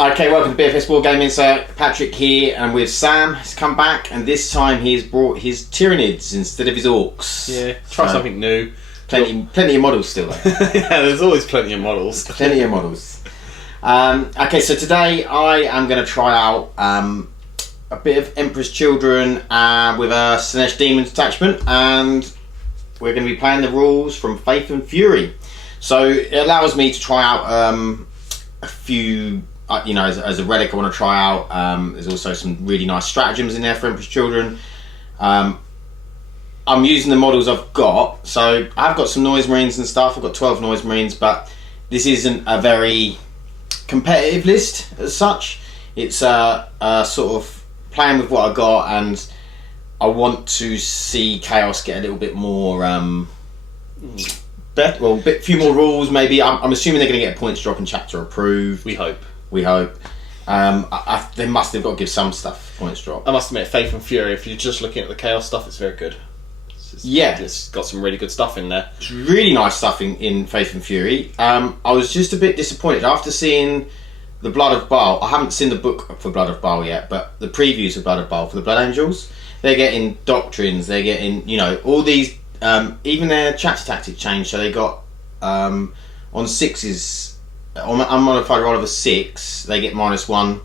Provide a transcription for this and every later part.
Okay, welcome to BFS Wargaming. So Patrick here, and with Sam, he's come back, and this time he's brought his Tyranids instead of his orcs. Yeah, try something new. Plenty of models still though. Yeah, there's always plenty of models. Plenty of models. Okay, so today I am going to try out a bit of Emperor's Children with a Slaanesh Demons attachment, and we're going to be playing the rules from Faith and Fury. So it allows me to try out a few, as a relic I want to try out. There's also some really nice stratagems in there for Emperor's Children. I'm using the models I've got, so I've got some Noise Marines and stuff. I've got 12 Noise Marines, but this isn't a very competitive list as such. It's a sort of playing with what I got, and I want to see Chaos get a little bit more a few more rules maybe. I'm assuming they're going to get a points drop in chapter approved. We hope. They must have got to give some stuff points drop. I must admit, Faith and Fury, if you're just looking at the Chaos stuff, it's very good. It's got some really good stuff in there. It's really nice stuff in Faith and Fury. I was just a bit disappointed after seeing the Blood of Baal. I haven't seen the book for Blood of Baal yet, but the previews of Blood of Baal for the Blood Angels, they're getting doctrines, they're getting, all these, even their chapter tactic changed. So they got, on 6s, on unmodified roll of a 6, they get -1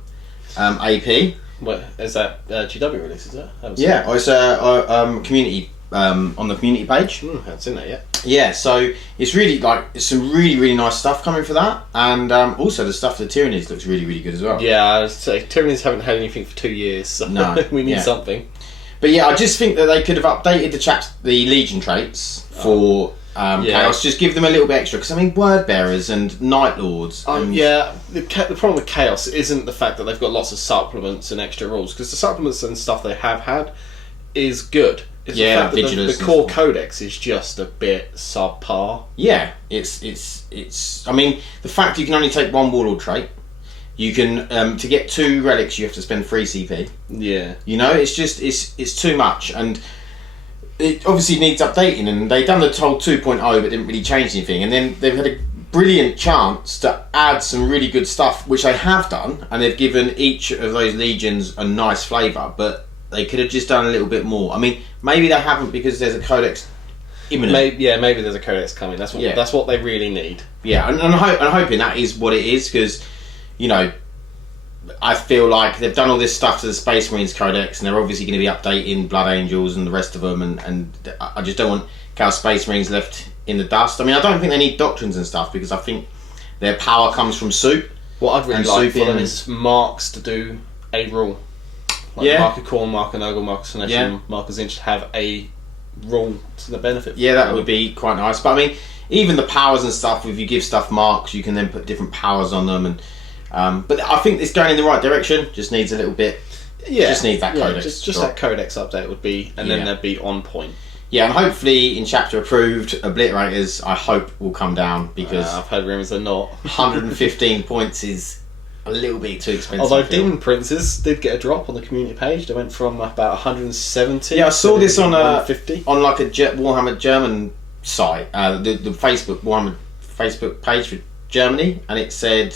AP. What, is that GW release, is it? Yeah, it's a community, on the community page. I haven't seen that yet. Yeah, so it's really it's some really nice stuff coming for that, and also the stuff for the Tyranids looks really good as well. Yeah, I would say Tyranids haven't had anything for 2 years, so no, we need something. But yeah, I just think that they could have updated the Legion traits for Chaos. Just give them a little bit extra, because I mean, Word Bearers and Night Lords. The problem with Chaos isn't the fact that they've got lots of supplements and extra rules, because the supplements and stuff they have had is good. It's the fact that the core codex is just a bit subpar. Yeah, it's. I mean, the fact you can only take one Warlord trait, you can to get 2 relics you have to spend 3 CP. Yeah, it's just it's too much, and it obviously needs updating. And they done the Toll 2.0, but didn't really change anything. And then they've had a brilliant chance to add some really good stuff, which they have done, and they've given each of those legions a nice flavour, but they could have just done a little bit more. I mean, maybe they haven't, because there's a codex imminent. Maybe there's a codex coming. That's what they really need. Yeah, and I'm hoping that is what it is, because, I feel like they've done all this stuff to the Space Marines codex, and they're obviously going to be updating Blood Angels and the rest of them, and I just don't want Chaos Space Marines left in the dust. I mean, I don't think they need doctrines and stuff, because I think their power comes from soup. What I'd really like for them is marks to do a rule. Mark a Corn, Mark a Noggle, Mark a Slaanesh, Mark a Zinch have a rule to the benefit. Yeah, that would be quite nice. But I mean, even the powers and stuff, if you give stuff marks, you can then put different powers on them. And but I think it's going in the right direction. Just needs a little bit. Yeah, just needs that codex. Just that codex update would be, and then they'd be on point. Yeah, and hopefully in chapter approved, obliterators I hope will come down, because I've heard rumours they're not. 115 points is a little bit too expensive. Although Demon Princes did get a drop on the community page. They went from about 170. Yeah, I saw this on 150 on like a Warhammer German site, the Facebook Warhammer Facebook page for Germany, and it said,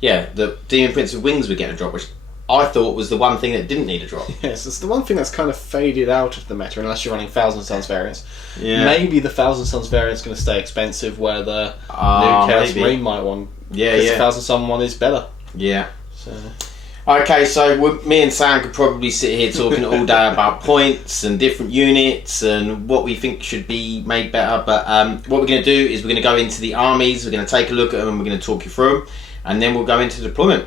the Demon Prince of Wings would get a drop, which I thought was the one thing that didn't need a drop. Yes, it's the one thing that's kind of faded out of the meta, unless you're running Thousand Suns variants. Yeah. Maybe the Thousand Suns variant's going to stay expensive, where the new Chaos Marine might want. Because the Thousand Sun one is better. Yeah. Okay, so me and Sam could probably sit here talking all day about points and different units and what we think should be made better. But what we're going to do is we're going to go into the armies. We're going to take a look at them, and we're going to talk you through them, and then we'll go into deployment.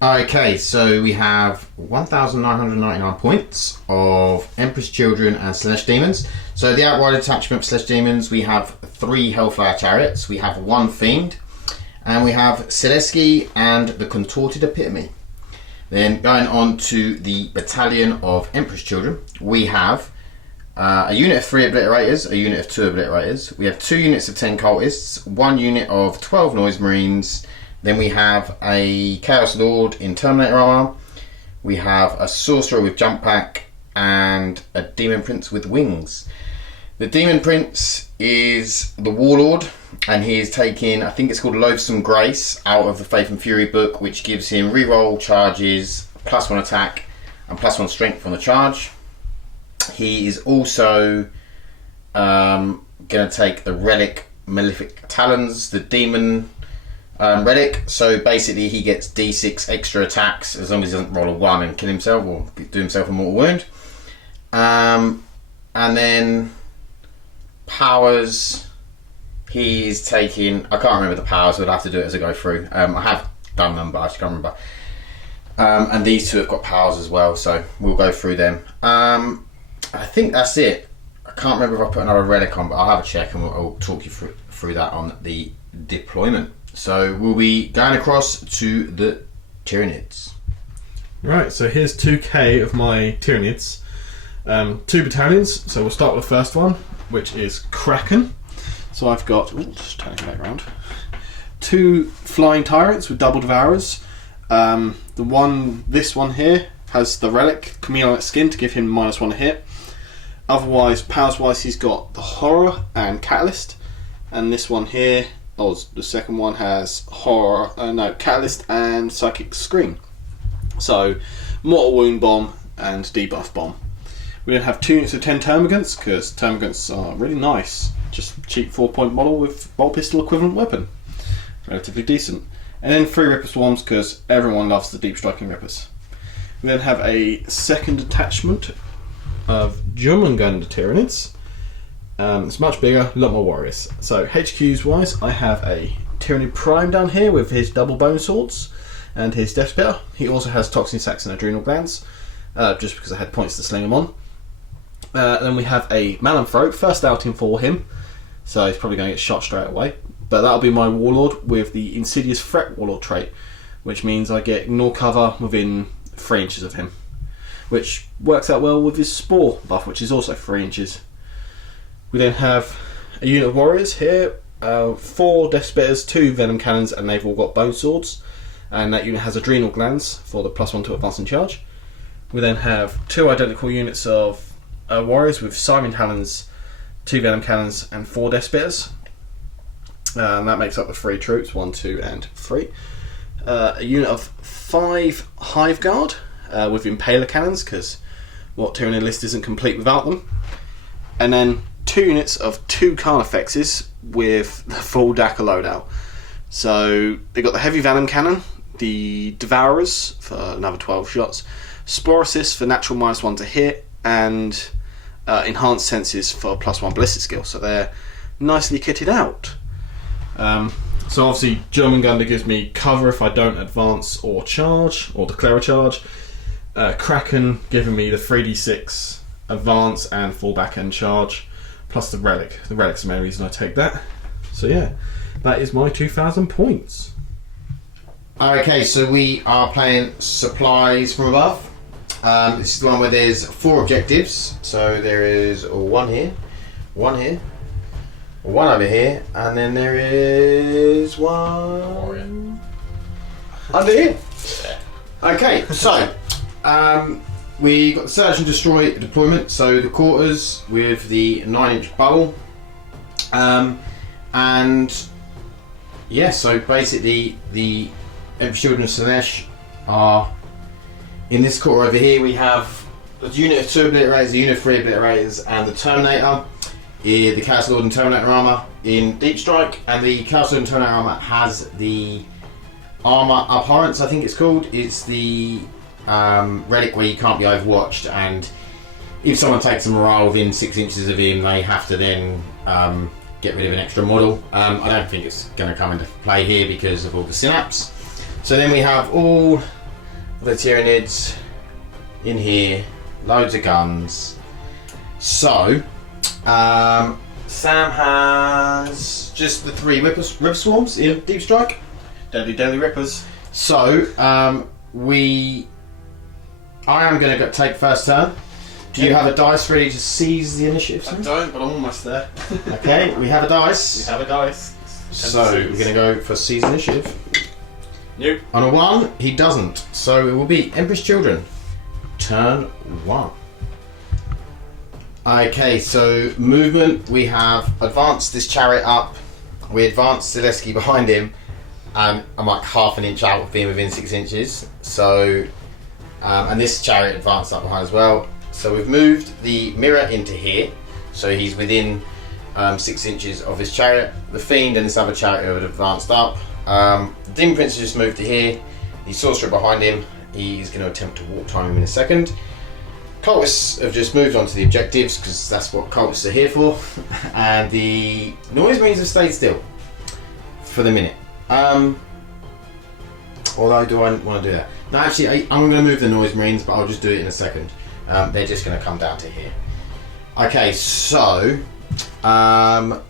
Okay, so we have 1,999 points of Emperor's Children and Slaanesh Demons. So the outrider attachment for Slaanesh Demons, we have 3 Hellfire Chariots, we have 1 Fiend, and we have Selesky and the Contorted Epitome. Then going on to the Battalion of Emperor's Children, we have a unit of 3 Obliterators, a unit of 2 Obliterators. We have 2 units of 10 Cultists, 1 unit of 12 Noise Marines. Then we have a Chaos Lord in Terminator armor. We have a Sorcerer with Jump Pack and a Demon Prince with Wings. The Demon Prince is the Warlord, and he is taking, I think it's called Loathsome Grace, out of the Faith and Fury book, which gives him reroll charges, +1 attack, and +1 strength on the charge. He is also going to take the Relic Malefic Talons, the Demon Relic. So basically he gets D6 extra attacks as long as he doesn't roll a 1 and kill himself or do himself a mortal wound. And then powers, he's taking, I can't remember the powers, but I'll have to do it as I go through. I have done them, but I just can't remember. And these two have got powers as well, so we'll go through them. I think that's it. I can't remember if I put another relic on, but I'll have a check and I'll talk you through that on the deployment. So we'll be going across to the Tyranids. Right, so here's 2k of my Tyranids. 2 battalions, so we'll start with the first one, which is Kraken. So I've got, just turning it back around, 2 flying tyrants with double devourers. This one here has the relic chameleon skin to give him -1 to hit. Otherwise, powers wise, he's got the horror and catalyst, and this one here, the second one has catalyst and psychic screen. So mortal wound bomb and debuff bomb. We then have 2 units of 10 termagants, because termagants are really nice. Just cheap 4-point model with bolt pistol equivalent weapon. Relatively decent. And then 3 Ripper Swarms, because everyone loves the deep striking Rippers. We then have a second attachment of Jormungandr Tyranids. It's much bigger, a lot more warriors. So HQs wise, I have a Tyranid Prime down here with his double bone swords and his Death Spitter. He also has Toxin Sacs and Adrenal Glands, just because I had points to sling them on. Then we have a Malanthrope, first outing for him, so he's probably going to get shot straight away. But that'll be my Warlord with the Insidious Threat Warlord trait, which means I get ignore cover within 3 inches of him, which works out well with his Spore buff, which is also 3 inches. We then have a unit of warriors here, 4 Death Spitters, 2 Venom Cannons, and they've all got bone swords, and that unit has Adrenal Glands for the +1 to advance and charge. We then have 2 identical units of warriors with Siren Talons, 2 Venom Cannons, and 4 Death Spitters. And that makes up the 3 troops, 1, 2, and 3. A unit of 5 Hive Guard with Impaler Cannons, because what Tyranid list isn't complete without them. And then 2 units of 2 Carnifexes with the full DACA loadout. So they've got the Heavy Venom Cannon, the Devourers for another 12 shots, Spore Assist for natural -1 to hit, and Enhanced Senses for +1 ballistic skill. So they're nicely kitted out. So obviously Jormungandr gives me cover if I don't advance or charge, or declare a charge. Kraken giving me the 3d6 advance and full back end charge, plus the relic. The relic's the main reason I take that. So yeah, that is my 2,000 points. Okay, so we are playing Supplies from Above. This is the one where there's 4 objectives. So there is 1 here, 1 here, 1 over here, and then there is 1 under here. Okay, so we got the Search and Destroy deployment. So the quarters with the 9-inch bubble, and yeah. So basically, the Emperor's Children of Slaanesh are in this quarter over here. We have the unit of 2 obliterators, the unit of 3 obliterators, and the Terminator. The Chaos Lord and Terminator armor in Deep Strike, and the Chaos Lord and Terminator armor has the Armor Abhorrence, I think it's called. It's the relic where you can't be overwatched, and if someone takes a morale within 6 inches of him, they have to then get rid of an extra model. I don't think it's going to come into play here because of all the synapse. So then we have all the Tyranids in here, loads of guns. So Sam has just the 3 Ripper Swarms in Deep Strike. Deadly Rippers. So I am going to take first turn. Do you have a dice ready to seize the initiative? I don't, but I'm almost there. Okay, we have a dice. We have a dice. So we're going to go for seize initiative. Nope. On a 1, he doesn't. So it will be Emperor's Children. Turn 1. Okay, so movement. We have advanced this chariot up. We advanced Zelensky behind him. I'm like half an inch out of being within 6 inches. So, and this chariot advanced up behind as well. So we've moved the mirror into here. So he's within 6 inches of his chariot. The Fiend and this other chariot have advanced up. The Demon Prince has just moved to here. The Sorcerer behind him. He's going to attempt to walk time him in a second. Cultists have just moved on to the objectives because that's what cultists are here for. And the Noise Marines have stayed still for the minute. Although, do I want to do that? No, actually, I'm going to move the Noise Marines, but I'll just do it in a second. They're just going to come down to here. Okay, so I'll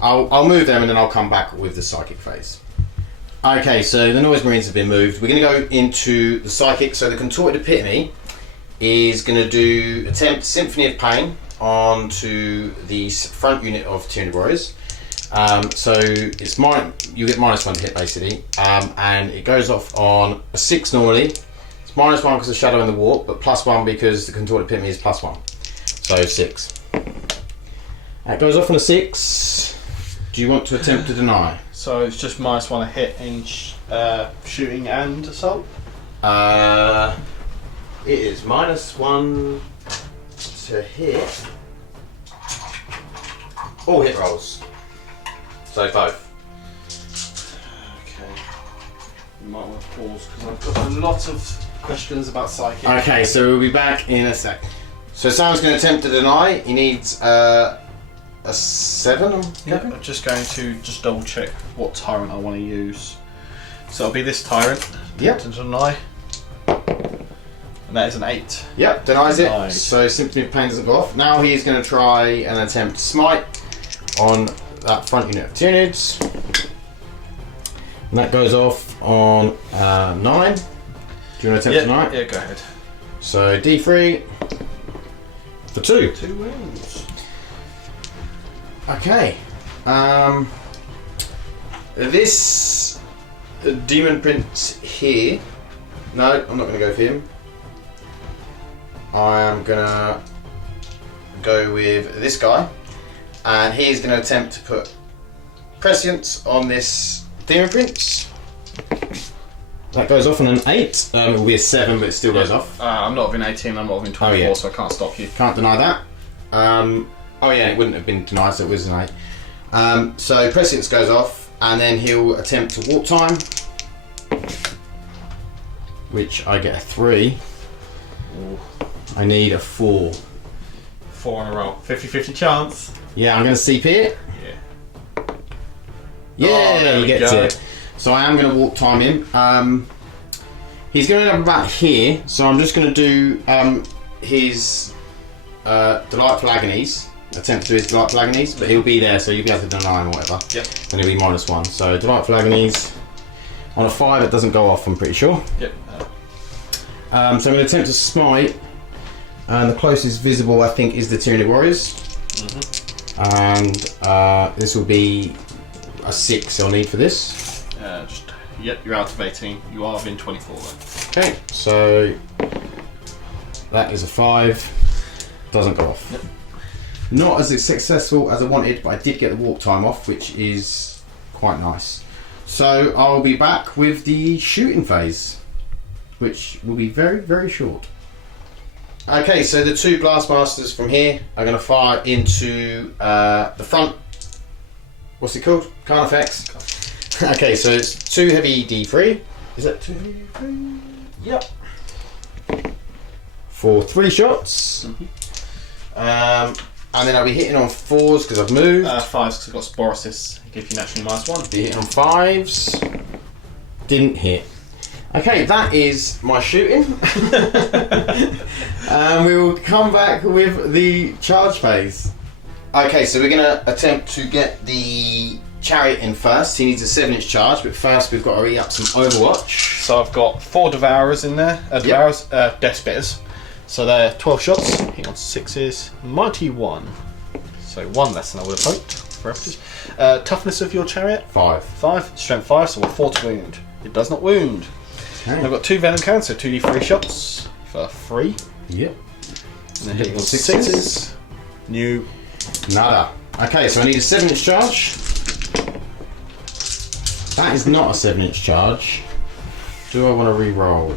move them and then I'll come back with the Psychic phase. Okay, so the Noise Marines have been moved. We're going to go into the Psychic. So the Contorted Epitome is going to attempt Symphony of Pain onto the front unit of Tyranid Warriors. So it's you get -1 to hit basically, and it goes off on a 6 normally. It's -1 because of Shadow in the Warp, but +1 because the Contorted Epitome is +1. So 6. That goes off on a 6. Do you want to attempt to deny? So it's just -1 a hit in shooting and assault? It is -1 to hit. All hit rolls. So both. Okay. You might want to pause because I've got a lot of questions about Psychic. Okay, so we'll be back in a sec. So Sam's going to attempt to deny. He needs a 7. I'm just going to double check what Tyrant I want to use. So it'll be this Tyrant. Yep. To deny. And that is an 8. Yep, denies it. Denied. So Symphony of Pain doesn't go off. Now he's going to try and attempt Smite on that front unit of Tyranids. And that goes off on 9. Do you want to attempt tonight? Yeah, go ahead. So D3 for 2. 2 wins. Okay. This Demon Prince here. No, I'm not going to go for him. I am going to go with this guy. And he's going to attempt to put Prescience on this Demon Prince. That goes off on an 8. It will be a 7, but it still goes off. I'm not within 18, I'm not within 24, so I can't stop you. Can't deny that. Oh yeah, it wouldn't have been denied, so it was an 8. So Prescience goes off, and then he'll attempt to warp time, which I get a 3. Ooh. I need a 4. 4 in a row. 50-50 chance. Yeah, I'm going to CP it. Yeah. Yeah, he gets it. So I am going to warp time him. He's going to end up about here, so I'm just going to do his Delightful Agonies. Attempt to do his Delightful Agonies, but he'll be there, so you'll be able to deny him or whatever. Yep. And he'll be -1. So Delightful Agonies. On a 5, it doesn't go off, I'm pretty sure. Yep. So I'm going to attempt to smite, and the closest visible I think is the Tyranid Warriors. And this will be a 6 I'll need for this. Yep, you're out of 18. You are within 24 then. Okay, so that is a 5. Doesn't go off. Yep. Not as successful as I wanted, but I did get the warp time off, which is quite nice. So I'll be back with the shooting phase, which will be very, very short. Okay, so the 2 Blastmasters from here are going to fire into the front. What's it called? Carnifex. Okay, so it's 2 heavy D3. Is that 2 heavy D3? Yep. For 3 shots. And then I'll be hitting on 4s because I've moved. 5s because I've got Sporosis. He gives you naturally -1. Be hitting on 5s. Didn't hit. Okay, that is my shooting. We will come back with the charge phase. Okay, so we're going to attempt to get the chariot in first. He needs a 7-inch charge, but first we've got to re-up some Overwatch. So I've got 4 Devourers in there. Death Spitters. So they're 12 shots. Hitting on 6s. Mighty 1. So 1 less than I would have hoped. For references. Toughness of your chariot? 5. 5. Strength 5, so we're 4 to wound. It does not wound. Okay. I've got 2 Venom cans, so 2d3 shots for 3. Yep. And then hitting on sixes. New. Nada. Okay, so I need a 7-inch charge. That is not a 7-inch charge. Do I want to re-roll?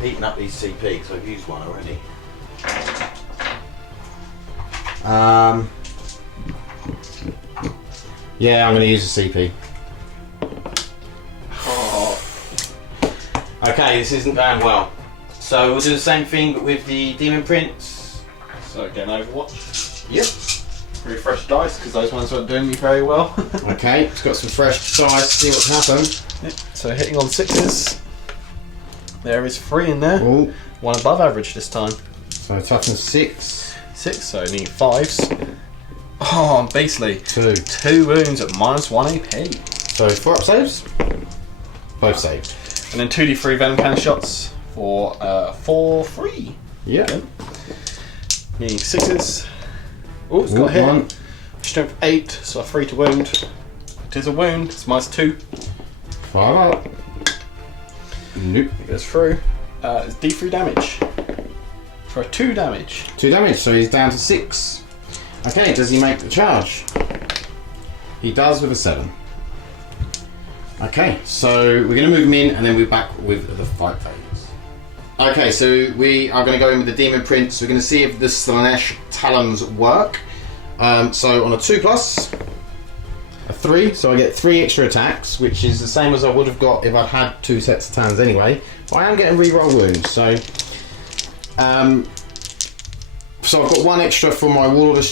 Heating up these CP because I've used one already. Yeah, I'm going to use a CP. Oh. Okay, this isn't going well. So we'll do the same thing but with the Demon Prince. So again, Overwatch. Yep. Refresh dice because those ones weren't doing me very well. Okay, it's got some fresh dice, see what's happened. Yep. So hitting on sixes. There is 3 in there. Ooh. 1 above average this time. So toughness 6. 6, so I need 5s. Oh, and basically 2 wounds at -1 AP. So 4 up saves. Both saved. And then 2d3 venom cannon shots for 4-3. Yeah. Okay. Needing 6s. Oh, it's got a hit. 1. Strength 8, so a 3 to wound. It is a wound, it's -2. 5 up. Nope. It goes through. It's D3 damage. For 2 damage. 2 damage, so he's down to 6. Okay, does he make the charge? He does with a 7. Okay, so we're going to move him in and then we're back with the fight phase. Okay, so we are going to go in with the Demon Prince. We're going to see if the Slanesh Talons work. So on a 2+, a 3, so I get 3 extra attacks, which is the same as I would have got if I'd had 2 sets of Talons anyway. But I am getting reroll wounds, so... so I've got 1 extra for my Warlord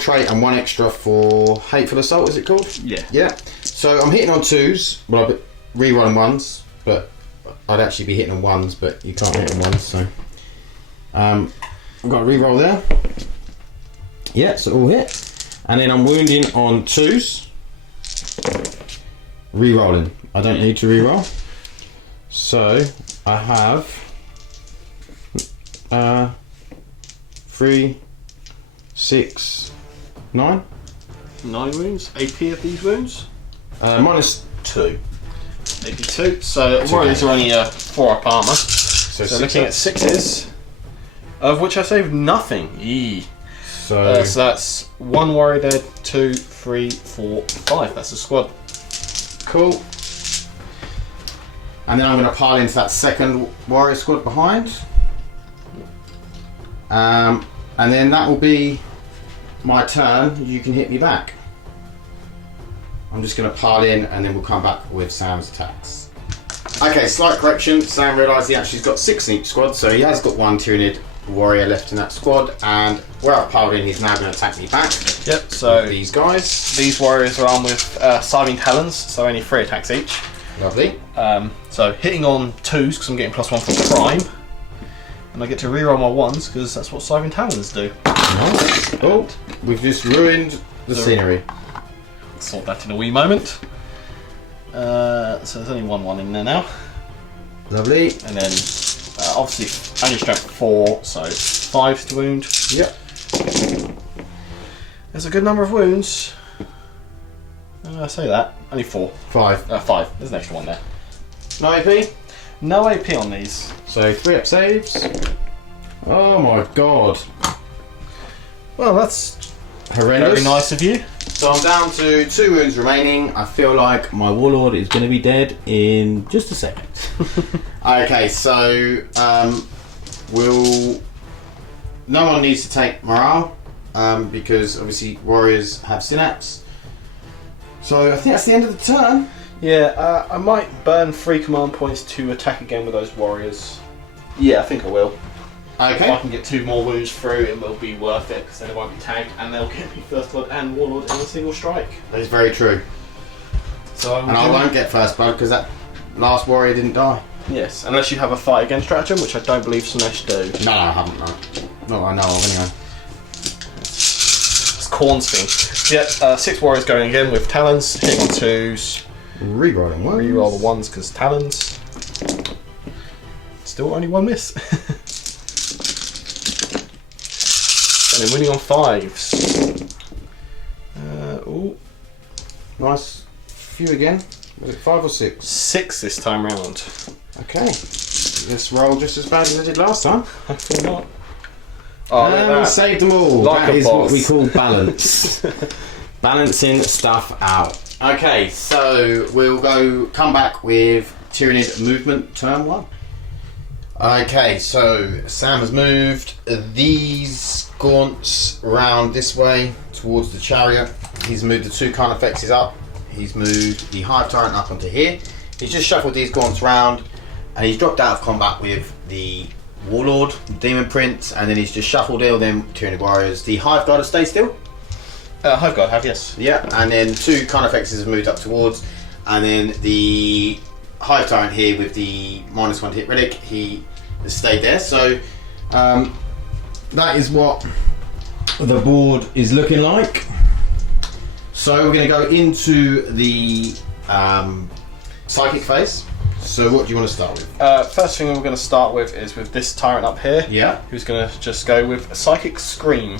trait and 1 extra for Hateful Assault, is it called? Yeah. Yeah. So I'm hitting on 2s, well I'll be rerolling 1s, but I'd actually be hitting on 1s, but you can't hit on 1s, so... I've got a reroll there. Yeah, so all hit. And then I'm wounding on 2s. Rerolling. I don't need to reroll. So I have 3, 6, 9. 9 wounds. AP of these wounds? -2. AP 2. So Warriors are only 4 up armour. So looking at 6s. Of which I saved nothing. Yee. So that's 1 warrior dead, 2, 3, 4, 5. That's a squad. Cool. And then I'm going to pile into that second warrior squad behind. And then that will be my turn. You can hit me back. I'm just going to pile in and then we'll come back with Sam's attacks. Okay, slight correction. Sam realised he actually's got 6 in each squad, so he has got 1 Tyranid warrior left in that squad, and where I've piled in, he's now going to attack me back. Yep, so these guys. These warriors are armed with Siving Talons, so only 3 attacks each. Lovely. So hitting on 2s because I'm getting +1 for prime, and I get to reroll my 1s because that's what Siving Talons do. Nice. Oh, we've just ruined the scenery. Sort that in a wee moment. So there's only 1 in there now. Lovely. And then obviously only strength 4, so 5 to wound. Yep. There's a good number of wounds. I say that. Only 4. 5. 5. There's an extra 1 there. No AP? No AP on these. So 3 up saves. Oh my god. Well, that's horrendous. Very nice of you. So I'm down to 2 wounds remaining. I feel like my Warlord is going to be dead in just a second. Okay, so no one needs to take morale because obviously warriors have synapse. So I think that's the end of the turn. Yeah, I might burn 3 command points to attack again with those warriors. Yeah, I think I will. Okay. If I can get 2 more wounds through, it will be worth it because then it won't be tagged and they'll get me First Blood and Warlord in a single strike. That is very true. So I won't get First Blood because that last warrior didn't die. Yes, unless you have a fight against stratagem, which I don't believe Slanesh do. No, I haven't. No. Not that I know of anyway. It's Corn's thing. So yeah, 6 warriors going again with Talons, hitting on 2s. Rerolling 1s. Reroll the 1s because Talons. Still only 1 miss. And then winning on 5s. Ooh. Nice few again. Was it 5 or 6? 6 this time round. Okay. Let's roll just as bad as I did last time. Hopefully not. Oh, we saved them all. Like that is boss. what we call balance. Balancing stuff out. Okay, so we'll come back with Tyranid movement turn 1. Okay, so Sam has moved these gaunts round this way towards the chariot. He's moved the 2 Carnifexes up. He's moved the Hive Tyrant up onto here. He's just shuffled these gaunts round, and he's dropped out of combat with the Warlord, Demon Prince, and then he's just shuffled all them Tyranid Warriors. The Hive Guard has stayed still. Hive Guard have, yes. Yeah, and then 2 Carnifexes have moved up towards, and then the Hive Tyrant here with the -1 hit relic, he has stayed there. So that is what the board is looking like. So we're going to go into the psychic phase. So what do you want to start with? First thing we're going to start with is with this Tyrant up here. Yeah. Who's going to just go with a Psychic Scream.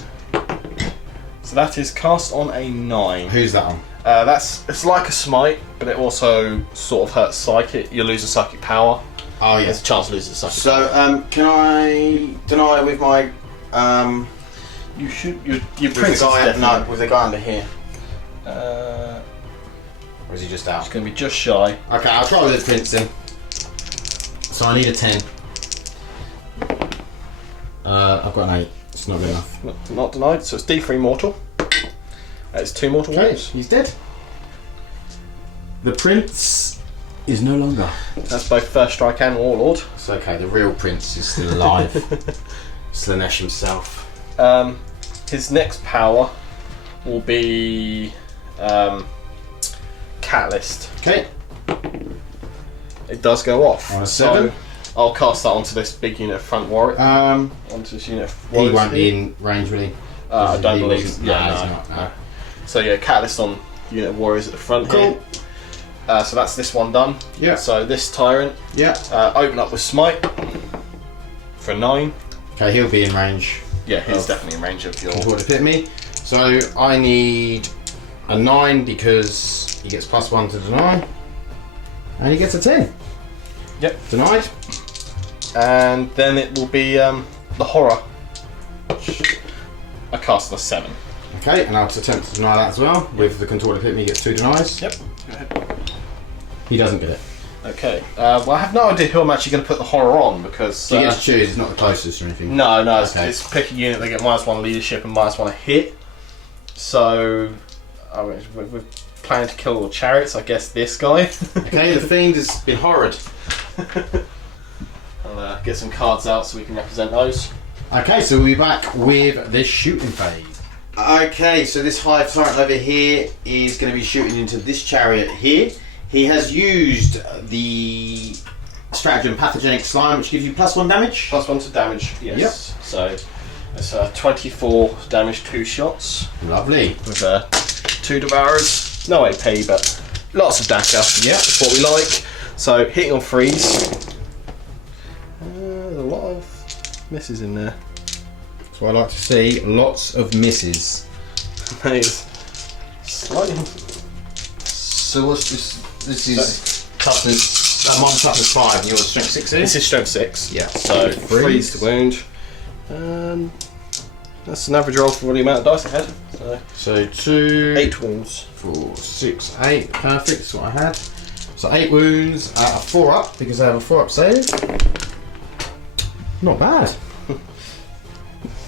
So that is cast on a 9. Who's that on? It's like a smite, but it also sort of hurts psychic. You lose a psychic power. Oh There's yes. a chance to lose a psychic power. So can I deny with my You should. Your with prince the guy? is No, with the guy under here. It's Or is he just out? going to be just shy. Okay, I'll try with the prince then. So I need a 10. I've got an 8. It's not good enough. Not denied. So it's D3 mortal. It's 2 mortal Okay, wounds. he's dead. The prince is no longer. That's both First Strike and Warlord. It's okay, the real prince is still alive. Slanesh himself. His next power will be Catalyst. Okay. It does go off. On a So 7. I'll cast that onto this big unit front warrior. Onto this unit. He won't be in range, really. I don't He believe. wasn't- Yeah, no, he's no, not, no. no. So yeah, Catalyst on unit of warriors at the front Cool. here. So that's this one done. Yeah. So this Tyrant, Yeah. open up with Smite for 9. Okay, he'll be in range. Yeah, he's Of- definitely in range of your. What hit me. So I need a 9 because he gets +1 to deny. And he gets a 10. Yep. Denied. And then it will be the Horror. I cast on a 7. Okay, and I'll attempt to deny that as well. With the contorted hit me, he gets 2 denies. Yep. Go ahead. He doesn't get it. Okay. Well, I have no idea who I'm actually going to put the Horror on because. So you get to choose, it's not the closest or anything. No, Okay. it's pick a unit. They get -1 leadership and -1 a hit. So, I mean, we're planning to kill all the chariots. I guess this guy. Okay, the fiend has been horrid. I'll get some cards out so we can represent those. Okay, so we'll be back with this shooting phase. Okay, so this Hive Tyrant over here is going to be shooting into this chariot here. He has used the stratagem Pathogenic Slime, which gives you +1 damage. +1 to damage. Yes. Yep. So it's 24 damage, 2 shots Lovely. with 2 Devourers. No AP, but lots of DACA. Yep. That's what we like. So hitting on freeze. There's a lot of misses in there. That's what I like to see. Lots of misses. It's slightly. So what's this? This is toughness. Mine's toughness 5 and yours strength 6. This is strength 6. Yeah. So freeze to wound. That's an average roll for the amount of dice I had. So 2, 8 wounds. 4, 6, 8. Perfect. That's what I had. So 8 wounds out of 4 up because I have a 4 up save. Not bad.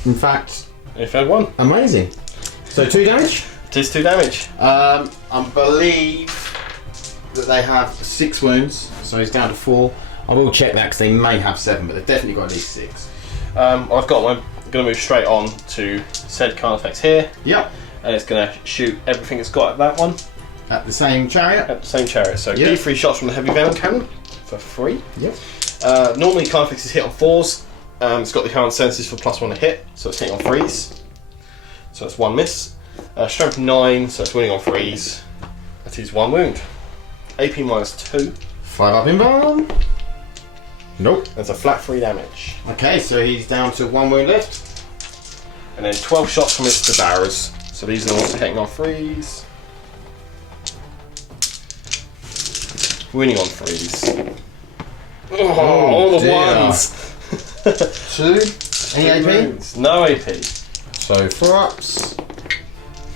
In fact, If I had 1. amazing. So 2 damage. It is 2 damage. I believe that they have 6 wounds, so he's down to 4. I will check that because they may have 7, but they've definitely got at least 6. I've got one. I'm going to move straight on to said Carnifex here, Yep. and it's going to shoot everything it's got at that one At the same chariot. at the same chariot. So Yep. D3 shots from the heavy venom cannon for 3. Yep. Normally Carnifex is hit on 4s. It's got the Huron Senses for +1 to hit, so it's hitting on 3s. So it's 1 miss. Strength 9, so it's winning on 3s. That is 1 wound. AP -2. 5 up inbound. Nope. That's a flat 3 damage. Okay, so he's down to 1 wound left. And then 12 shots from its Devourers. So these are also hitting on 3s. Winning on 3s. all the dear. ones. 2. Any AP? No AP. So 4 ups.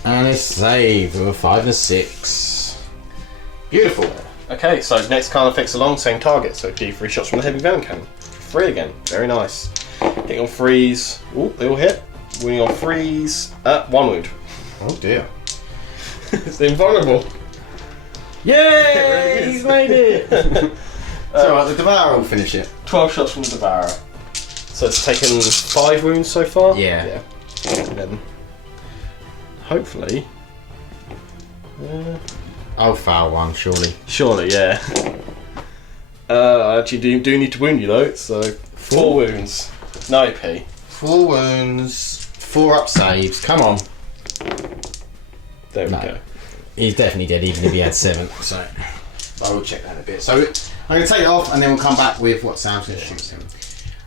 And a save with a 5 and a 6. Beautiful. Okay, so next card affects along, same target. So D3 shots from the heavy venom cannon. 3 again. Very nice. Hitting on freeze. Oh, they all hit. Wounding on freeze. 1 wound. Oh dear. It's invulnerable. Yay! He's made it! Alright, the Devourer will finish it. 12 shots from the Devourer. So it's taken 5 wounds so far? Yeah. And then hopefully. I'll foul one, surely. Surely, yeah. I actually do need to wound you though, so 4 wounds. No AP. 4 wounds, 4 up saves. Come on. There we go. He's definitely dead, even if he had 7. So I will check that in a bit. So I'm going to take it off, and then we'll come back with what Sam's going to shoot him.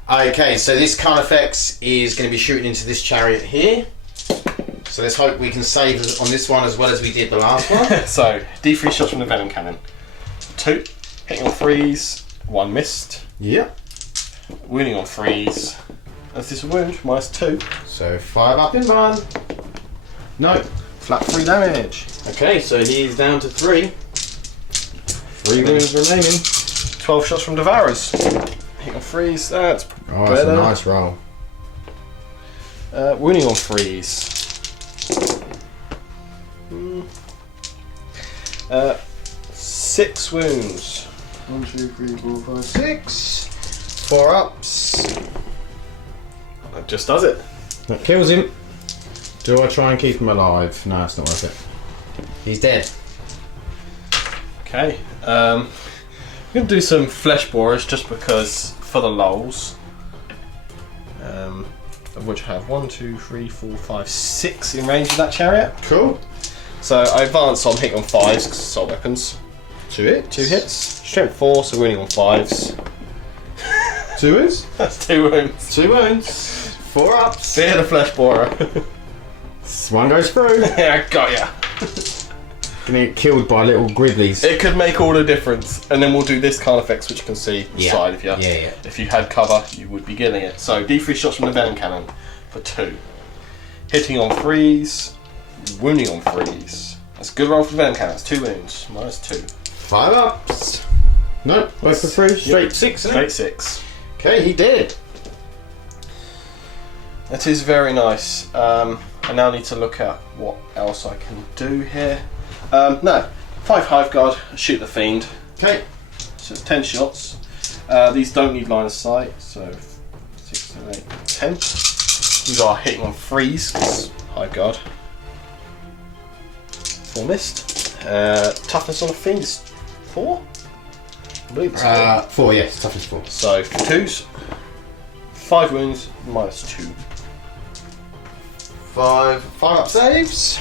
Okay, so this card effects is going to be shooting into this chariot here. So let's hope we can save on this one as well as we did the last one. So D3 shots from the venom cannon. 2 hitting on freeze. 1 missed. Yep. Wounding on freeze. That's this a wound. -2. So 5 up in 1. No. Flat 3 damage. Okay, so he's down to 3. 3 wounds remaining. 12 shots from Devourers. Hitting on freeze. That's Oh, that's a nice roll. Wounding on freeze. 6 wounds. 1, 2, 3, 4, 5, 6. 4 ups. That just does it. That kills him. Do I try and keep him alive? No, it's not worth it. He's dead. Okay. I'm going to do some flesh borers just because for the lulz. Of which I have 1, 2, 3, 4, 5, 6 in range of that chariot. Cool. So I advance on hitting on 5s because assault weapons. 2 hits. 2 hits. Strength 4, so winning on 5s. 2 wounds. That's 2 wounds. 2 wounds. 4 ups. Fear the flesh borer. This one goes through. Yeah, I got ya. Gonna get killed by little grizzlies. It could make all the difference. And then we'll do this card effects, which you can see Yeah. side if you Yeah. if you had cover, you would be getting it. So D3 shots from the venom cannon for 2. Hitting on freeze, wounding on freeze. That's a good roll for the venom cannon. That's 2 wounds. -2. 5 ups. No, both for 3. Straight 6. Isn't it? Straight 6. Okay, he did. That is very nice. I now need to look at what else I can do here. No, 5 hive guard. Shoot the fiend. Okay. So it's 10 shots. These don't need line of sight, so 6, 7, 8, 10. These are hitting on freeze, 'cause hive guard. 4 missed. Toughness on a fiend is 4? I believe it's 4. 4, yes. Toughness 4. So 2s, 5 wounds, -2. 5 up saves.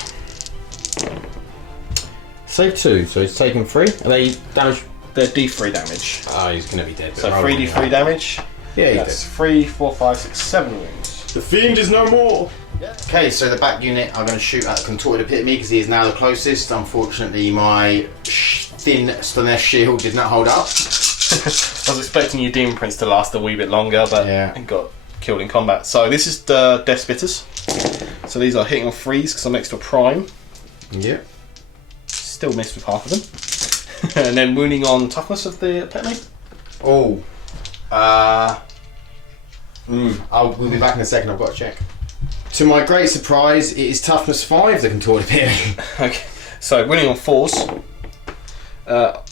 Save 2, so he's taken 3. Are they damage? They're D3 damage. Oh, he's going to be dead. So 3d3 damage. Yeah, he's That's dead. 3, 4, 5, 6, 7 wounds. The fiend is no more. Okay, so the back unit are going to shoot at the contorted epitome because he is now the closest. Unfortunately, my thin Slanesh shield did not hold up. I was expecting your Demon Prince to last a wee bit longer, but Yeah. it got killed in combat. So this is the Death Spitters. So these are hitting on freeze because I'm next to a prime. Yep. Still missed with half of them. And then wounding on toughness of the epitome. Oh. We'll be back in a second. I've got to check. To my great surprise, it is toughness 5, the contorted epitome. Okay. So wounding on 4s.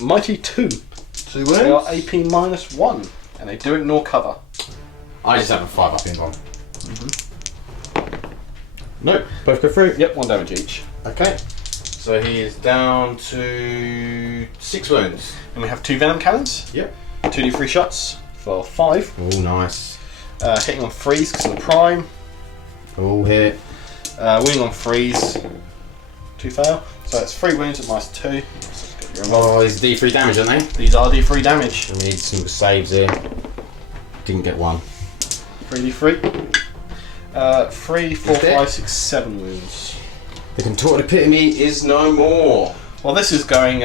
Mighty 2. 2 They are wounds. AP -1, and they do ignore cover. I just have a 5 up in one. Nope, both go through. Yep, 1 damage each. Okay. So he is down to 6 wounds. And we have 2 venom cannons. Yep. 2d3 shots for 5. Oh, nice. Hitting on freeze because of the prime. All hit. Wounding on freeze. 2 fail. So it's 3 wounds at -2. Oh, these D3 damage, aren't they? These are D3 damage. We need some saves here. Didn't get one. 3d3. 3, 4, He's dead. 5, 6, 7 wounds. The contorted epitome is no more. Well, this is going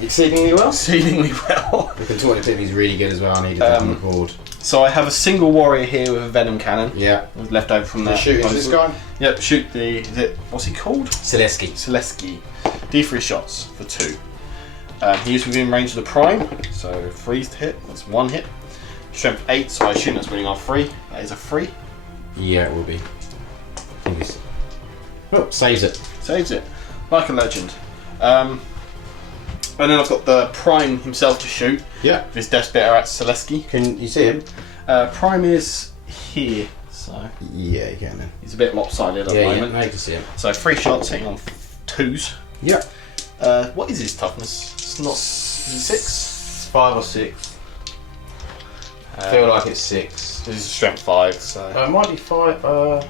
exceedingly well. Exceedingly well. The contorted tip is really good as well. I needed that on the board. So I have a single warrior here with a venom cannon. Yeah. Left over from that. Shoot into this guy? Yep, shoot the... Is it... What's he called? Selesky. D3 shots for 2. He is within range of the prime, so freeze to hit. That's 1 hit. Strength 8, so I assume that's winning off 3. That is a 3. Yeah, it will be. Oh, saves it. Saves it. Like a legend. And then I've got the prime himself to shoot. Yeah. This Death Bitter at Selesky. Can you see him? Prime is here, so... Yeah, you can then. He's a bit lopsided at the moment. Yeah, now you can see him. So 3 shots hitting on 2s. Yeah. What is his toughness? It's not 6? 5 or 6. I feel like it's 6. This is strength 5, so... It might be 5.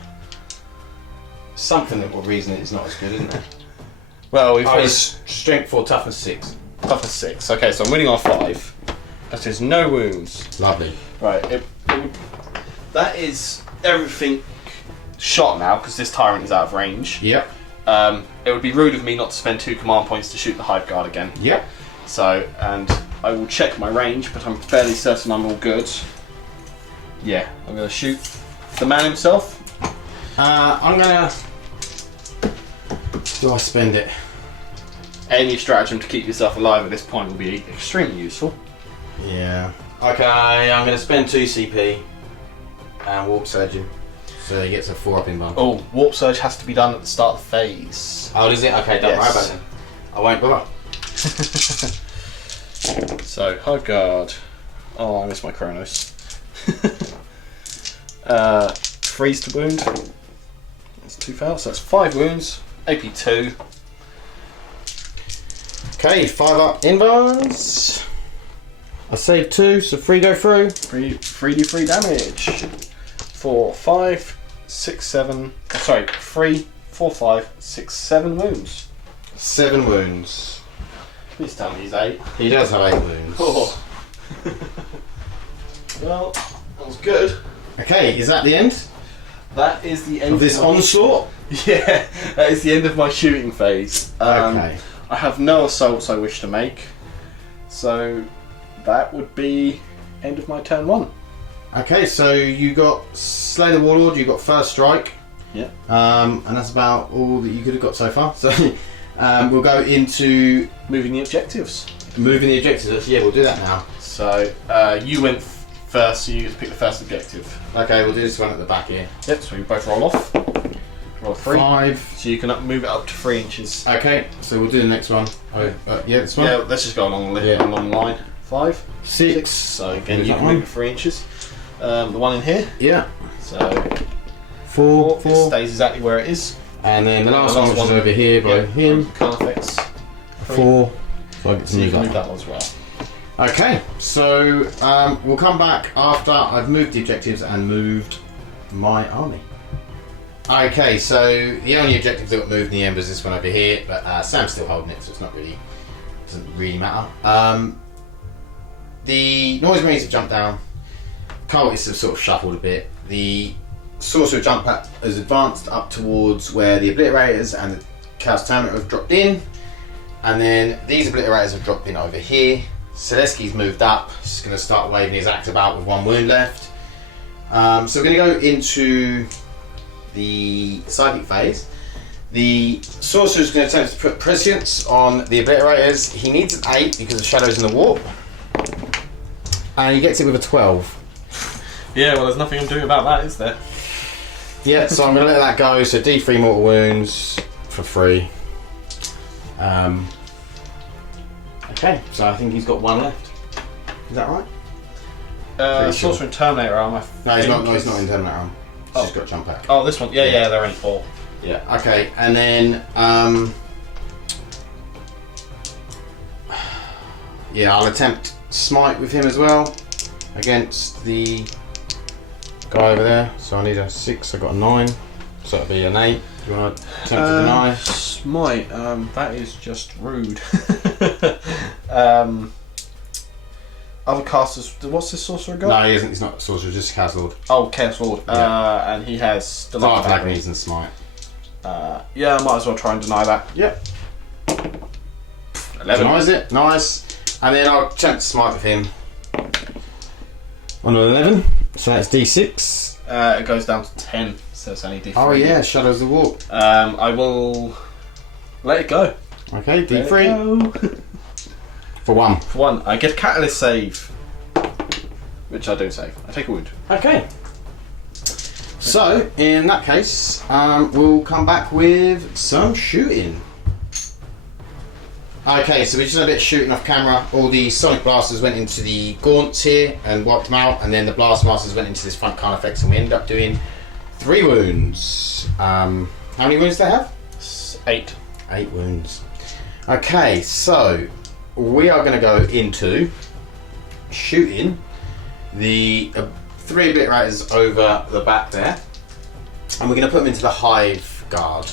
Something that will reason it's not as good, isn't it? Well, we've it's strength 4, toughness 6. Toughness 6. Okay, so I'm winning on 5. That is no wounds. Lovely. Right, that is everything shot now, because this tyrant is out of range. Yep. It would be rude of me not to spend 2 command points to shoot the Hive Guard again. Yep. So, and I will check my range, but I'm fairly certain I'm all good. Yeah, I'm going to shoot the man himself. I'm gonna... Do I spend it? Any stratagem to keep yourself alive at this point will be extremely useful. Yeah. Okay, I'm gonna spend 2 CP and warp surge him. So he gets a 4 up in bump. Oh, Warp Surge has to be done at the start of the phase. Oh, is it? Okay, don't worry about it. I won't bother. So, Hive Guard. Oh, I missed my Chronos. Freeze to wound. That's 2 fails, so that's 5 wounds. AP 2. Okay, 5 up inbounds. I saved 2, so 3 go through. 3d3 damage. 4, 5, 6, 7. Sorry, 3, 4, 5, 6, 7 wounds. 7 wounds. Please tell me he's 8. He does have 8 wounds. Oh. Well, that was good. Okay, is that the end That is the end of this onslaught? Yeah, that is the end of my shooting phase. Okay. I have no assaults I wish to make, so that would be end of my turn 1. Okay, so you got Slay the Warlord, you got First Strike. Yeah. And that's about all that you could have got so far. So we'll go into moving the objectives. Moving the objectives. Yeah, we'll do that now. So you went first, so you get to pick the first objective. Okay, we'll do this one at the back here. Yep, so we both roll off. Roll 3. 5. So you can move it up to 3 inches. Okay, so we'll do the next one. Oh, yeah, this one. Yeah, let's just go along the line. 5. 6. So again, you can move it 3 inches. The one in here. Yeah. So 4. It stays exactly where it is. And then the last one, which is over here by him. Card effects. 4. So I get to So you move can that move that one as well. Okay, so we'll come back after I've moved the objectives and moved my army. Okay, so the only objective that got moved in the end was this one over here, but Sam's still holding it, so it's not really, doesn't really matter. The Noise Marines have jumped down. Cultists have sort of shuffled a bit. The Sorcerer jump has advanced up towards where the Obliterators and the Chaos Terminator have dropped in, and then these Obliterators have dropped in over here. Selesky's moved up. He's going to start waving his axe about with 1 wound left. So we're going to go into the psychic phase. The Sorcerer's going to attempt to put prescience on the Obliterators. He needs an 8 because of Shadows in the Warp. And he gets it with a 12. Yeah, well, there's nothing I'm doing about that, is there? Yeah, so I'm going to let that go. So D3 mortal wounds for free. Okay, so I think he's got 1 left. Is that right? Sorcerer and Terminator arm. No, he's not. No, he's not in Terminator arm. He's just got jump pack. Oh, this one. Yeah, they're in 4. Yeah. Okay, and then yeah, I'll attempt smite with him as well against the guy over there. So I need a 6. I got a 9. So it'll be an 8. Do you want to attempt to deny? Smite. That is just rude. Other casters. What's this sorcerer got? No, he isn't. He's not a sorcerer. Just Chaos Lord. Oh, Chaos Lord. Yeah. And he has the Fire Agonies and smite. Yeah, I might as well try and deny that. Yep. 11. Denies it. Nice. And then I'll attempt to smite with him. On an 11. So that's D6. It goes down to 10. So it's only D3. Oh yeah, Shadows of War. I will let it go. Okay, D3. For 1. For 1. I get a catalyst save. Which I don't save. I take a wound. Okay. So, in that case, we'll come back with some shooting. Okay, so we just had a bit of shooting off camera. All the sonic blasters went into the gaunts here and wiped them out, and then the blast masters went into this front card effects, and we ended up doing 3 wounds. How many wounds do they have? 8. 8 wounds. Okay, so we are going to go into shooting the 3 obliterators over the back there, and we're going to put them into the hive guard.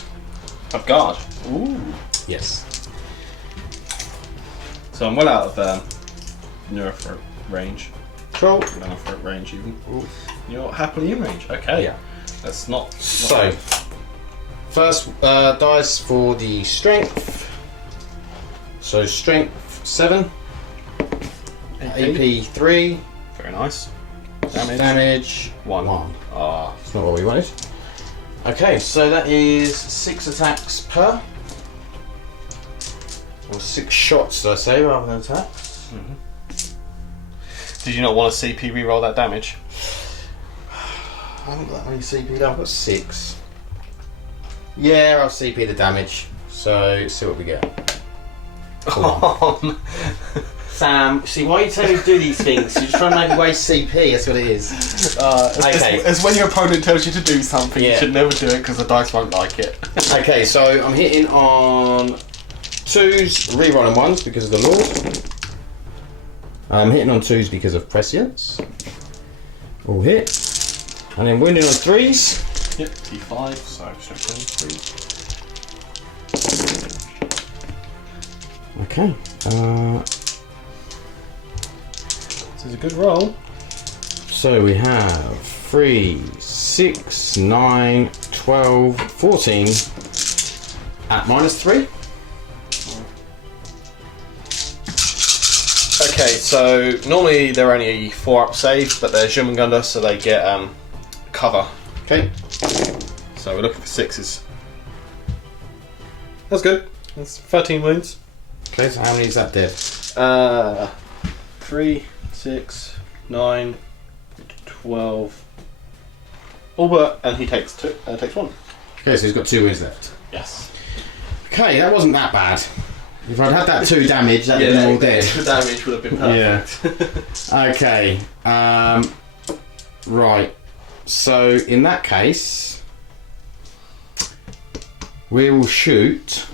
Hive guard? Ooh. Yes. So I'm well out of Neurothroat range. Cool. Neurothroat range even. Ooh. You're happily in range. Okay. Yeah. That's not... So, first dice for the strength. So strength 7. AP 3. Very nice. Damage 1. Ah, that's not what we wanted. Okay, so that is 6 attacks per. Or 6 shots, did I say, rather than attacks? Did you not want to CP reroll that damage? I haven't got that many CP, I've got 6. Yeah, I'll CP the damage. So, see what we get. Sam, see, why are you telling me to do these things? You're just trying to make me waste CP, that's what it is. Okay. It's when your opponent tells you to do something, Yeah. you should never do it because the dice won't like it. Okay, so I'm hitting on 2s, rerolling 1s because of the Lord. I'm hitting on 2s because of Prescience. All hit. And then wounding on 3s. Yep, D5, so strength 3. Okay. This is a good roll. So we have 3, 6, 9, 12, 14 at -3. Okay, so normally they're only a 4-up save, but they're Jumengunda, so they get cover. Okay. So we're looking for 6s. That's good. That's 13 wounds. Okay, so how many is that dead? 3, 6, 9, 12. All but, and he takes 2. Takes 1. Okay, so he's got 2 wounds left. Yes. Okay, that wasn't that bad. If I'd had that 2 damage, that would have been all dead. The damage would have been perfect. Yeah. Okay. Right. So in that case, we will shoot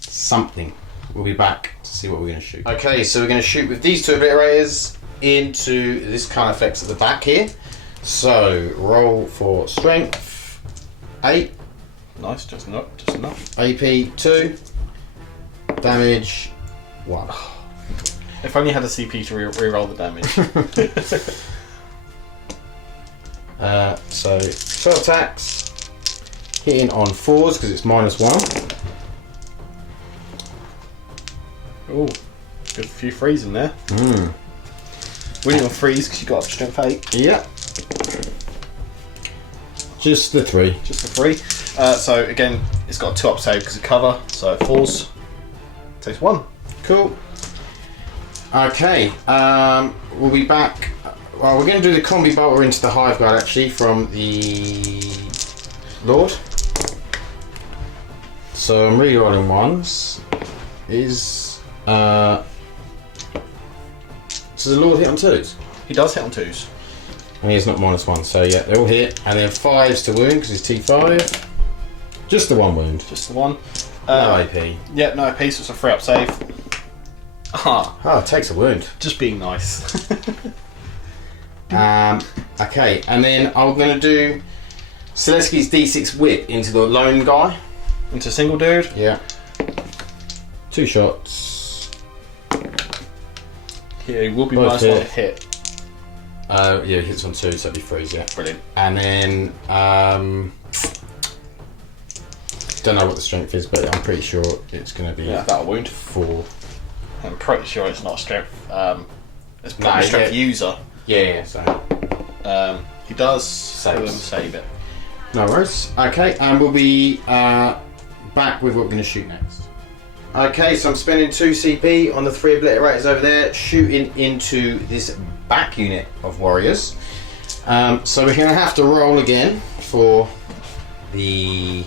something. We'll be back to see what we're going to shoot. Okay, so we're going to shoot with these 2 obliterators into this kind of effects at the back here. So roll for strength 8. Nice, just enough. AP 2. Damage 1. If only you had a CP to re-roll the damage. So 12 attacks, hitting on 4s because it's -1. Oh, good few threes in there. Winning on 3s because you got up to strength 8. Yeah. Just the 3. Just the 3. So again, it's got a 2-up save because of cover, so it falls. Takes 1. Cool. Okay, we'll be back. Well, we're going to do the combi bolter into the hive guard actually from the Lord. So I'm re-rolling 1s. So the Lord hit on 2s? He does hit on 2s. And he's not -1, so yeah, they all hit. And then 5s to wound because it's T5. Just the 1 wound. Just the 1. No AP. Yeah, no AP, so it's a 3-up save. Oh, it takes a wound. Just being nice. Okay, and then I'm going to do Selesky's D6 whip into the lone guy. Into a single dude. Yeah. 2 shots. Here, he will be Both -1 to hit. hit. Yeah, he hits on 2, so that'd be 3s, yeah. Brilliant. And then Don't know what the strength is, but I'm pretty sure it's going to be about a wound. 4. I'm pretty sure it's not a strength. It's probably a strength user. Yeah, so. He does save it. No worries. Okay, and we'll be back with what we're going to shoot next. Okay, so I'm spending 2 CP on the 3 obliterators over there, shooting into this back unit of warriors. So we're going to have to roll again for the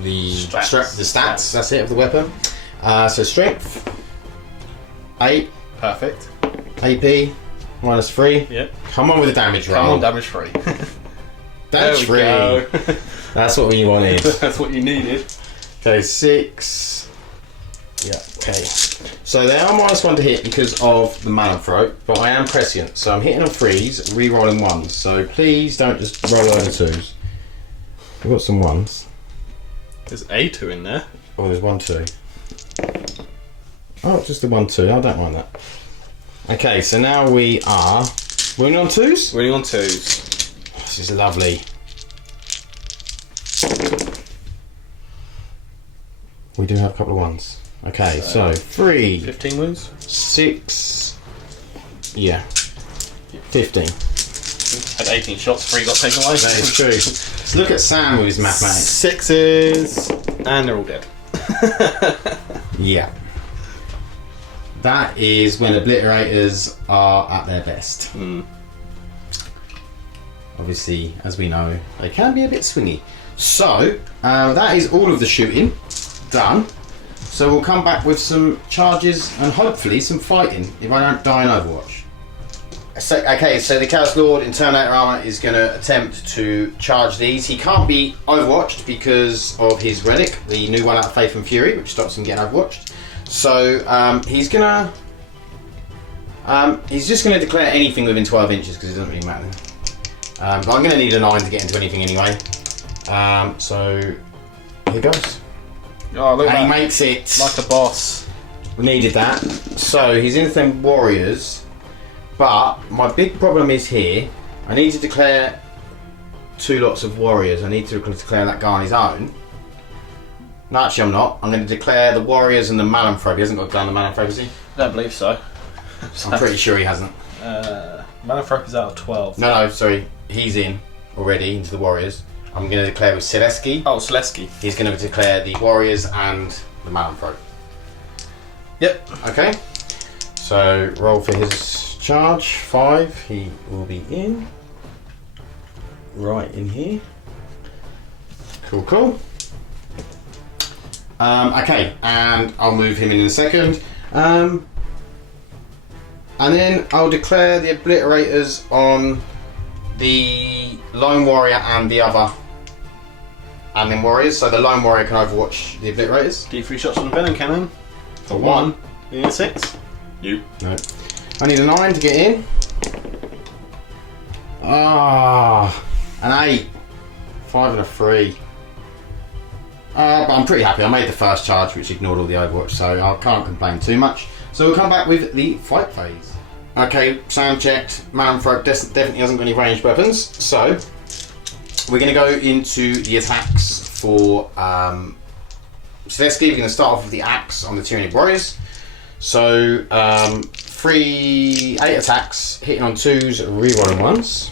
stats. That's it, of the weapon. So strength 8. Perfect. AP -3. Yep. Come on with the damage roll. Come on, damage 3. Damage 3. That's what we wanted. That's what you needed. Okay, 6. Yeah. Okay. So they are -1 to hit because of the Malamthrope, but I am prescient, so I'm hitting on 3s, re-rolling 1s. So please don't just roll over 2s. We've got some 1s. There's a 2 in there. Oh, there's 1, 2. Oh, just the 1, 2. I don't mind that. Okay, so now we are winning on 2s? Winning on 2s. This is lovely. We do have a couple of 1s. Okay, so 3. 15 wounds? 6. Yeah. 15. Had 18 shots, 3 got taken away. That is true. Look at Sam with his mathematics. 6s, and they're all dead. Yeah. That is when obliterators are at their best. Obviously, as we know, they can be a bit swingy. So, that is all of the shooting done. So we'll come back with some charges and hopefully some fighting if I don't die in Overwatch. So the Chaos Lord in Terminator armor is going to attempt to charge these. He can't be overwatched because of his relic, the new one out of Faith and Fury, which stops him getting overwatched. So he's just going to declare anything within 12 inches because it doesn't really matter. But I'm going to need a 9 to get into anything anyway. So here goes. Oh, look, and he makes it like a boss. We needed that. So he's in them warriors, but my big problem is here. I need to declare 2 lots of warriors. I need to declare that guy on his own. No, actually I'm not. I'm going to declare the warriors and the Malamthrope. He hasn't got down the Malamthrope, has he? I don't believe so. I'm pretty sure he hasn't. Malamthrope is out of 12. No, sorry. He's in already into the warriors. I'm going to declare with Selesky. Oh, Selesky. He's going to declare the warriors and the Malamthrope. Yep. Okay. So roll for his charge. 5. He will be in. Right in here. Cool. Okay, and I'll move him in a second. And then I'll declare the obliterators on the Lone Warrior and the other admin warriors. So the Lone Warrior can overwatch the obliterators. D3 shots on the venom cannon. For 1. You need 6? You. No. I need a 9 to get in. An 8. 5 and a 3. But I'm pretty happy. I made the first charge, which ignored all the Overwatch, so I can't complain too much. So we'll come back with the fight phase. Okay, sound checked. Malamthrope definitely hasn't got any ranged weapons, so we're going to go into the attacks for Selesky. We're going to start off with the axe on the Tyranid warriors. So 8 attacks, hitting on 2s, rerolling 1s.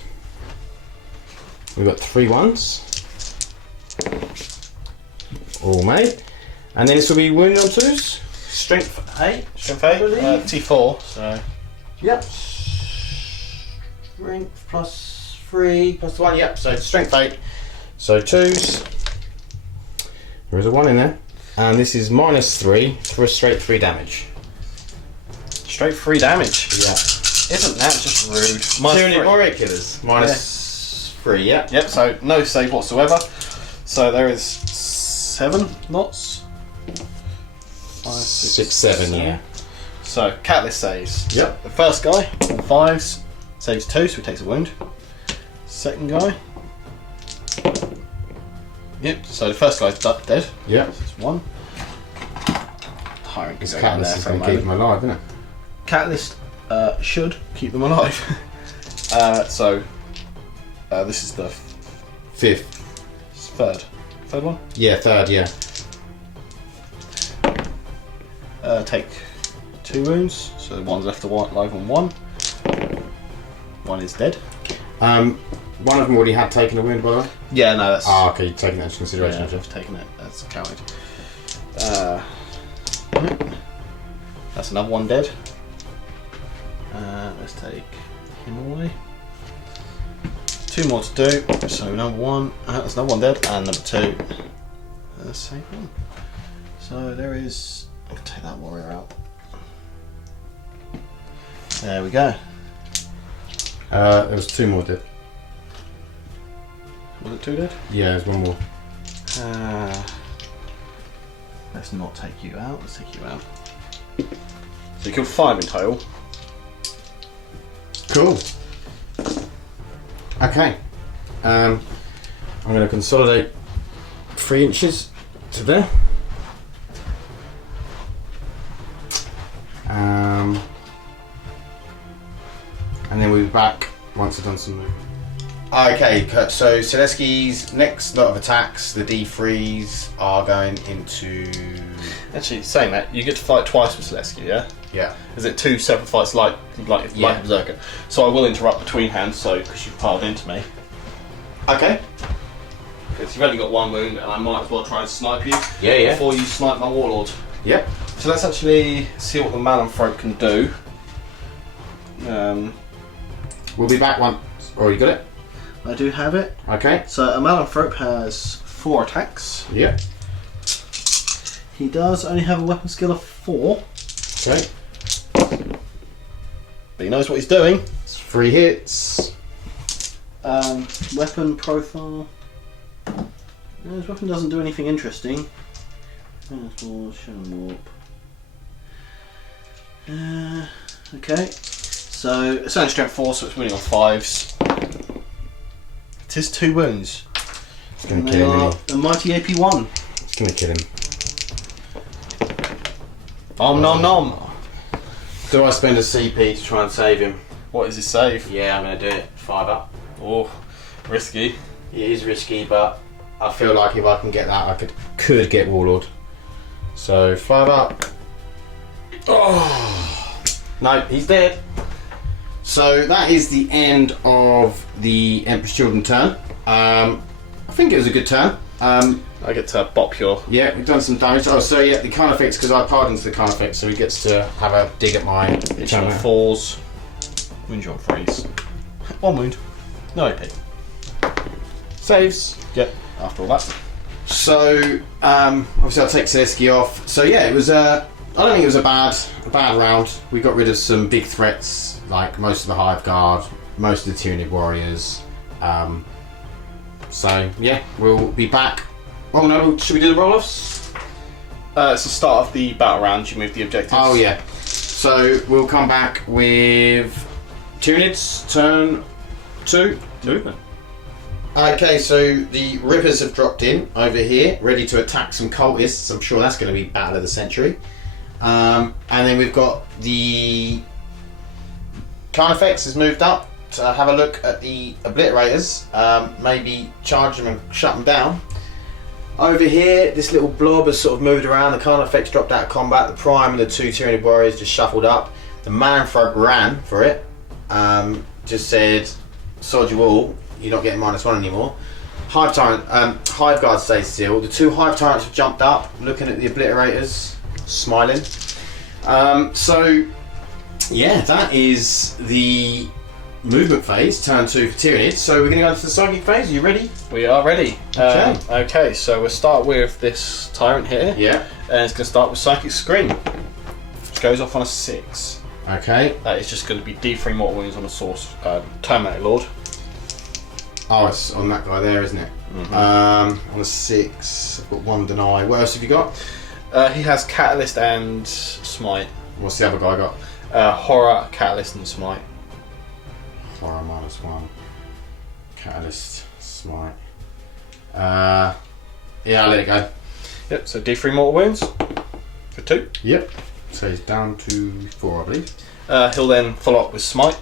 We've got 3 1s. All made. And then this will be wounded on 2s. Strength 8. Strength 8? T4, so... Yep. Strength plus 3 plus 1, yep. So strength 8. So 2s. There is a 1 in there. And this is -3 for a straight 3 damage. Straight 3 damage? Yeah. Isn't that just rude? Tyranid warrior killers. -3, yeah. Yep, so no save whatsoever. So there is 7 knots? 5, 6, 7, yeah. So Catalyst saves. Yep. The first guy on 5s saves 2, so he takes a wound. Second guy. Yep, so the first guy's dead. Yep. So it's 1. Tyrant This can go down catalyst there is for a going to keep moment. them alive, isn't it? Catalyst should keep them alive. So this is the 5th. 3rd. Third one? Yeah, third, yeah. Take 2 wounds, so one's left alive on 1. One is dead. One of them already had taken a wound, by the way? Yeah, no, that's... Okay, you're taking that into consideration. Yeah, I've taken it. That's counted. That's another one dead. Let's take him away. 2 more to do. So number 1, that's another one dead, and number 2, the same one. So there is... I can take that warrior out. There we go. There was 2 more dead. Was it 2 dead? Yeah, there's 1 more. Let's not take you out. Let's take you out. So you killed 5 in total. Cool. Okay. I'm going to consolidate 3 inches to there. And then we'll be back once I've done some movement. Okay, so Selesky's next lot of attacks, the D3s, are going into... Actually, saying that, you get to fight twice with Selesky, yeah? Yeah. Is it 2 separate fights like Berserker? So I will interrupt between hands, so because you've piled into me. Okay. Because you've only got 1 wound, and I might as well try and snipe you. Yeah. Before you snipe my warlord. Yep. So let's actually see what the Malonthrope can do. We'll be back once. Oh, you got it? I do have it. Okay. So a Malonthrope has 4 attacks. Yep. He does only have a weapon skill of 4. Okay. But he knows what he's doing. It's 3 hits. Weapon profile. No, his weapon doesn't do anything interesting. Okay. So it's only strength 4, so it's winning on 5s. It is 2 wounds. It's going to kill him. A mighty AP1. It's going to kill him. Nom nom. Do I spend a CP to try and save him? What is his save? Yeah, I'm going to do it. 5 up. Oh, risky. It is risky, but I feel like if I can get that, I could get Warlord. So 5 up. oh no, he's dead. So that is the end of the Emperor's Children turn. I think it was a good turn. I get to bop your... Yeah, we've done some damage. Oh, so yeah, the Carnifex, because I pardoned the Carnifex, so he gets to have a dig at my... It's on 4s. Wound you on 3s. 1 wound. No AP. Saves. Yep, after all that. So, obviously I'll take Selesky off. So yeah, it was I don't think it was a bad round. We got rid of some big threats, like most of the Hive Guard, most of the Tyranid warriors. So yeah, we'll be back. Oh no, should we do the roll-offs? It's the start of the battle round, you move the objectives. Oh yeah. So we'll come back with Tyranids, turn 2. Movement. Okay, so the Rippers have dropped in over here, ready to attack some cultists. I'm sure that's going to be Battle of the Century. And then we've got the Carnifex has moved up to have a look at the Obliterators, maybe charge them and shut them down. Over here, this little blob has sort of moved around. The Carnifex dropped out of combat. The Prime and the 2 Tyranid warriors just shuffled up. The Malonthrope ran for it. Just said, sod you all. You're not getting -1 anymore. Hive Guard stays still. The 2 Hive Tyrants have jumped up, looking at the Obliterators, smiling. So, yeah, that is the movement phase, turn 2 for Tyranid. So we're going to go into the psychic phase. Are you ready? We are ready. Okay. Okay, so we'll start with this Tyrant here. Yeah. And it's going to start with Psychic Scream, which goes off on a 6. Okay. That is just going to be D3 mortal wounds on a source Terminator Lord. Oh, it's on that guy there, isn't it? Mm-hmm. On a 6, I've got 1 deny. What else have you got? He has Catalyst and Smite. What's the other guy got? Horror, Catalyst and Smite. Horror -1. Catalyst, Smite. Yeah, I'll let it go. Yep, so D3 mortal wounds for 2. Yep. So he's down to 4, I believe. He'll then follow up with Smite.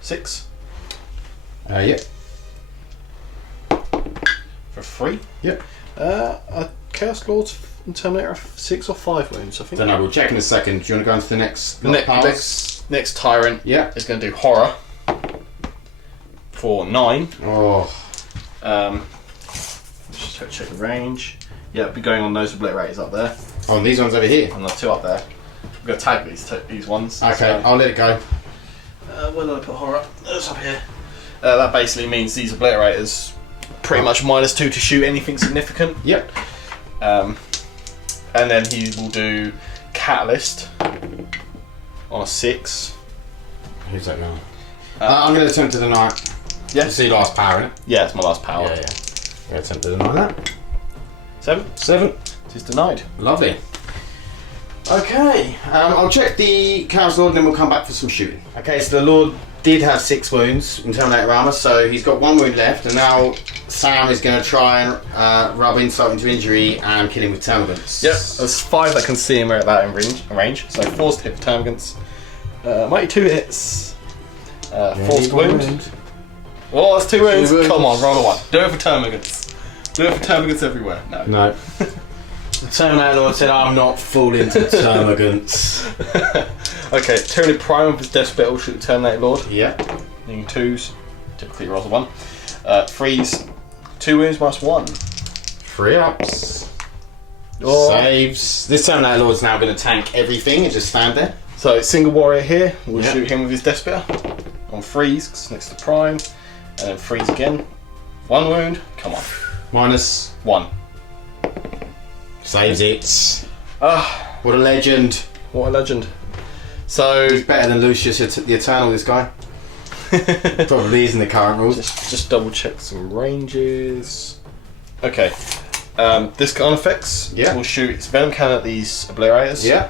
6. Yep. For For 3? Yep. A Chaos Lord and Terminator 6 or 5 wounds, I think. Don't know, we'll check in a second. Do you want to go on to the next Next Tyrant is going to do Horror for 9. Oh. Just check the range. Yeah, be going on those obliterators up there. Oh, and these ones over here? And the 2 up there. I'm going to tag these ones. Okay, so, I'll let it go. Where did I put Horror? It's up here. That basically means these obliterators pretty much -2 to shoot anything significant. Yep. And then he will do Catalyst on a 6. Who's that going? I'm going to attempt to deny. Yeah. It's your last power, isn't it? Yeah, it's my last power. Yeah. I'm going to attempt to deny that. 7. It is denied. Lovely. Okay, I'll check the Chaos Lord and then we'll come back for some shooting. Okay, so the Lord did have 6 wounds in Terminator armor, so he's got 1 wound left, and now Sam is going to try and rub insult into injury and kill him with termagants. Yep, there's 5 that can see him at that in range, so forced hit for termagants. Mighty 2 hits. Forced wound. Oh, that's 2 wounds. Come on, roll a 1. Do it for termagants. Do it for termagants everywhere. No. The Terminator Lord said, I'm not falling to termagants. Okay, Tyranid Prime with his Death Spell will shoot the Terminator Lord. Yeah. Needing 2s. Typically rolls a 1. Freeze. 2 wounds -1. 3 ups. Oh. Saves. This Terminator Lord's now going to tank everything and just stand there. So, single warrior here. We'll shoot him with his Death Spear. On freeze, 'cause it's next to Prime. And then freeze again. 1 wound. Come on. -1. Saves it. What a legend. What a legend. So he's better than Lucius the Eternal, this guy. Probably is in the current rules. Just double check some ranges. Okay. This kind of effects will shoot its venom cannon at these obliterators. Yeah.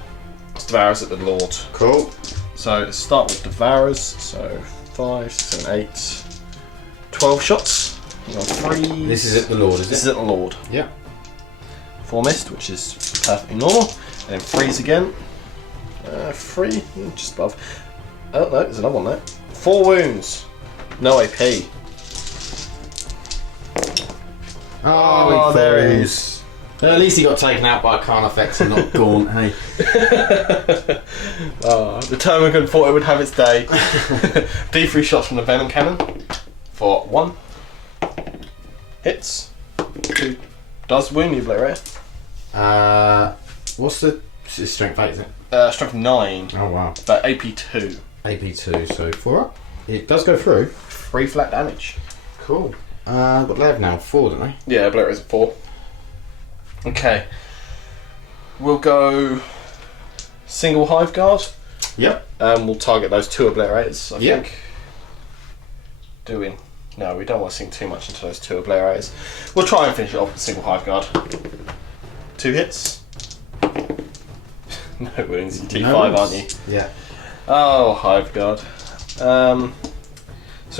It's Devourers at the Lord. Cool. So let's start with Devourers. So 5, 6, 7, 8, 12 shots. On 3. This is at the Lord, is it? This is at the Lord. Yeah. 4 missed, which is perfectly normal. And then freeze again. 3, just above. Oh no, there's another one there. 4 wounds. No AP. Oh, there he is. At least he got taken out by Carnifex and not Gaunt, hey? The Termagant thought it would have its day. D3 shots from the Venom Cannon. For 1. Hits. 2. Does wound the obliterator. What's the strength 8, is it? Strength 9. Oh wow. But AP 2. AP 2, so 4 up. It does go through. 3 flat damage. Cool. What they have now? 4, don't they? Yeah, obliterator's at 4. Okay. We'll go single Hive Guard. Yep. We'll target those 2 obliterators, I think. No, we don't want to sink too much into those 2 obliterators. We'll try and finish it off with single Hive Guard. 2 hits. No wounds. You're T5, aren't you? Yeah. Oh, Hive Guard. So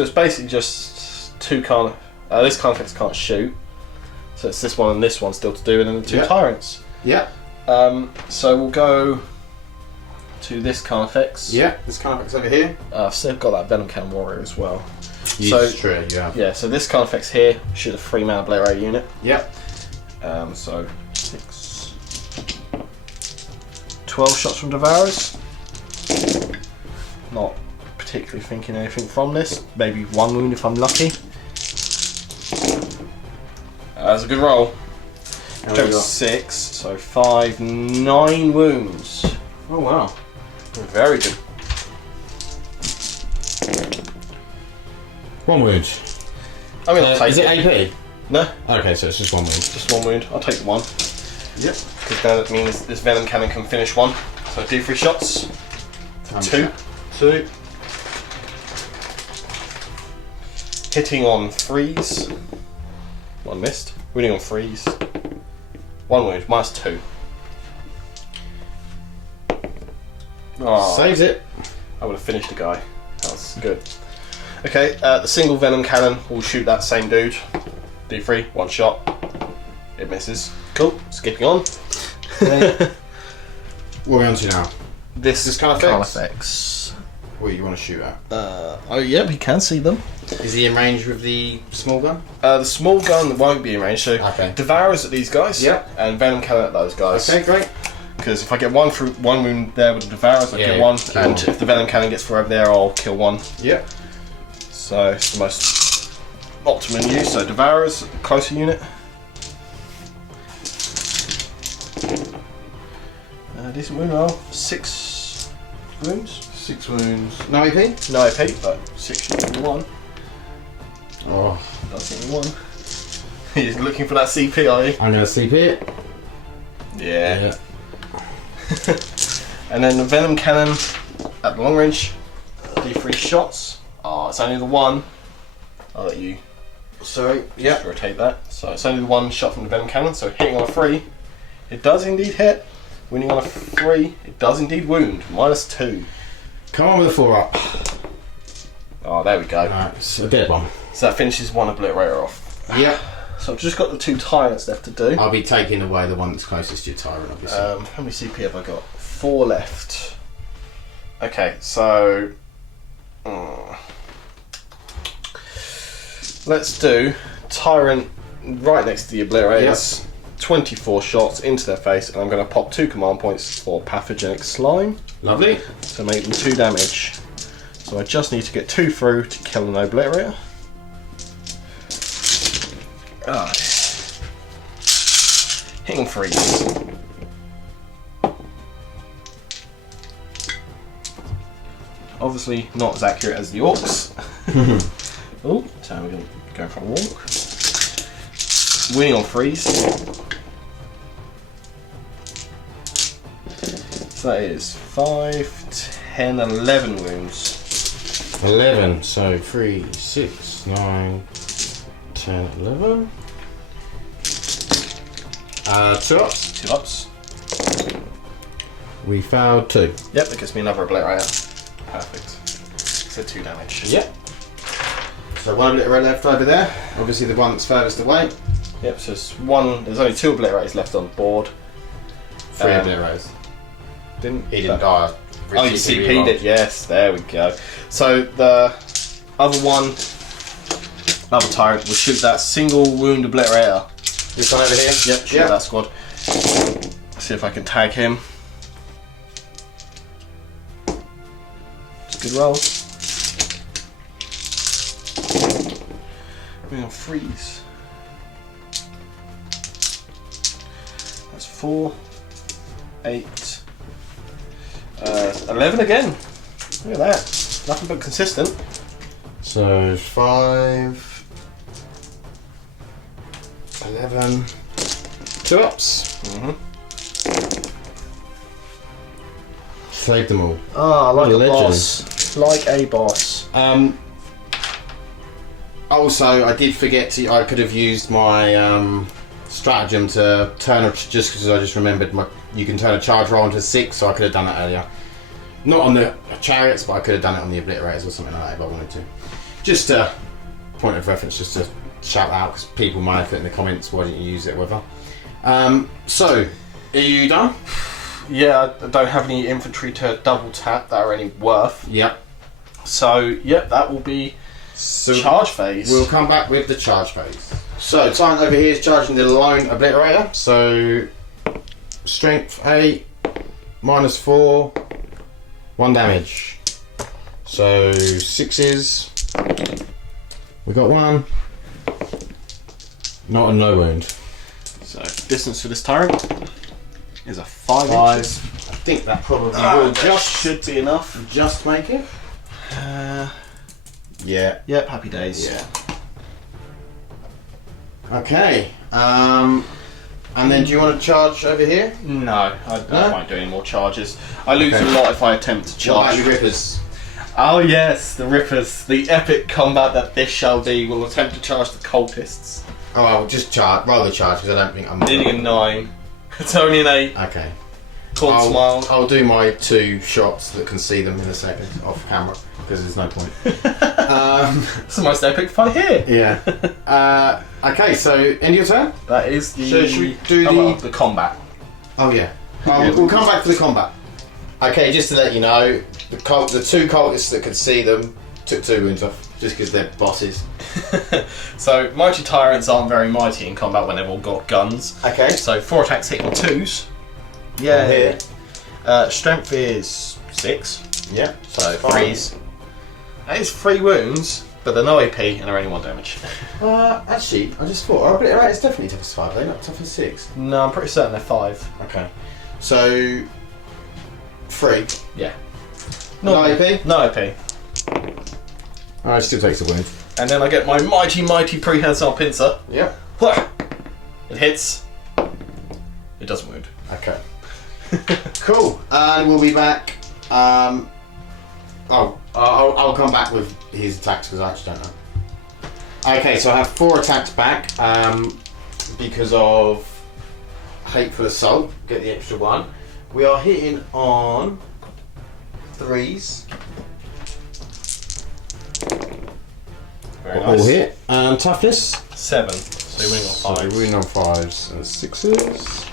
it's basically just 2 this Carnifex can't shoot. So it's this one and this one still to do, and then the 2 Tyrants. Yeah. So we'll go to this Carnifex. Yeah, this Carnifex over here. So I've got that Venom Cannon Warrior as well. Yes, true, yeah. Yeah, so this Carnifex here shoot a 3-man obliterator unit. Yep. So 6, 12 shots from Devourers. Not particularly thinking anything from this. Maybe 1 wound if I'm lucky. That's a good roll. Strength 6, so 5, 9 wounds. Oh wow. Very good. 1 wound. I mean, I'll take is it AP? No. Okay, so it's just 1 wound. Just 1 wound. I'll take the 1. Yep. Because then it means this Venom Cannon can finish 1. So do 3 shots. 2. Hitting on freeze. 1 missed. Wounding on freeze. 1 wound. -2. Oh, saves it. I would have finished the guy. That's good. Okay, the single Venom Cannon will shoot that same dude. D3, 1 shot. It misses. Cool. Skipping on. What are we on to now? This is Carnifex. what you want to shoot at? Oh yeah, we can see them. Is he in range with the small gun? The small gun won't be in range, so okay. Devourers at these guys, yep. and Venom Cannon at those guys. Okay, great. Because if I get one through one wound there with the Devourers, I get one, and if the Venom Cannon gets through over there, I'll kill one. Yep. So it's the most optimum use. So Devourers, closer unit. Decent wound roll. 6 wounds. 6 wounds. No AP? No AP, but 6 units in 1. Oh. That's in 1. You're looking for that CP, are you? I'm going to CP it. Yeah. And then the Venom Cannon at the long range. D3 shots. Oh, it's only the one. I'll let you just rotate that. So it's only the one shot from the Venom Cannon, so hitting on a 3, it does indeed hit. Winning on a 3, it does indeed wound. -2. Come on with a 4 up. Oh, there we go. Alright, it's a dead one. So that finishes one Obliterator off. Yep. So I've just got the 2 Tyrants left to do. I'll be taking away the one that's closest to your Tyrant, obviously. How many CP have I got? 4 left. Okay, so... let's do Tyrant right next to the Obliterators. Yep. 24 shots into their face, and I'm going to pop 2 command points for Pathogenic Slime. Lovely. To make them 2 damage. So I just need to get 2 through to kill an Obliterator. Hitting freeze. Obviously not as accurate as the Orcs. Oh, so we're going for a walk. Winning on freeze. So that is 5, 10, 11 wounds. 11, so 3, 6, 9, 10, 11. 2 ups. 2 ups. We failed 2. Yep, that gives me another Obliterator. Perfect. So 2 damage. Yep. So 1 Obliterator left over there. Obviously the one that's furthest away. Yep, so it's 1. There's only 2 Obliterators left on board. 3 Obliterators. He didn't die. Oh, you CP'd it, yes, there we go. So the other one, another Tyrant, will shoot that single wound Obliterator. This one over here? Yep, shoot that squad. See if I can tag him. It's a good roll. We're going to freeze. That's 4, 8, 11 again. Look at that. Nothing but consistent. So 5, 11, 2 ups. Saved them all. Ah, like a a boss. Like a boss. Also, I did forget to. I could have used my stratagem to turn a, just because I just remembered you can turn a charge roll into 6, so I could have done that earlier. Not on the chariots, but I could have done it on the Obliterators or something like that if I wanted to. Just a point of reference, just to shout out, because people might have put in the comments, why didn't you use it, whatever. So, are you done? Yeah, I don't have any infantry to double tap that are any worth. Yep. So, yep, that will be charge phase. We'll come back with the charge phase. So, Tyrant over here is charging the lone Obliterator. So, strength 8, -4, 1 damage. So, 6s. We got 1. Not a no wound. So, distance for this Tyrant is a 5 inches. I think that probably will just should be enough. Just make it. Yeah. Yep, happy days. Yeah. Okay. And then do you want to charge over here? No, I won't do any more charges. I lose a lot if I attempt to charge. Like the Rippers. Oh yes, the Rippers. The epic combat that this shall be will attempt to charge the cultists. Oh, I'll just charge. Rather charge because I don't think I'm. Nearly a 9. It's only an 8. Okay. Smile. I'll do my 2 shots that can see them in a second off camera because there's no point. It's the most epic fight here. Yeah. Okay, so end your turn. That is the. So should we do the combat? Oh yeah. We'll come back to the combat. Okay, just to let you know, the two cultists that could see them took 2 wounds off, just because they're bosses. So mighty tyrants aren't very mighty in combat when they've all got guns. Okay. So 4 attacks hitting 2s. Yeah. Strength is 6. Yeah. So 3s. That is 3 wounds, but they're no AP and they're only 1 damage. Actually, I just thought, right, it's definitely toughness 5, they're not toughness 6. No, I'm pretty certain they're 5. Okay. So 3. Yeah. No AP? No AP. Alright, still takes a wound. And then I get my mighty prehensile pincer. Yep. It hits. It doesn't wound. Okay. Cool. And we'll be back. I'll come back with his attacks because I actually don't know. Okay, so I have 4 attacks back because of Hateful Assault. Get the extra 1. We are hitting on 3s. Very All nice. hit. Toughness. 7. So you're winning on 5. So we're winning on 5s and 6s.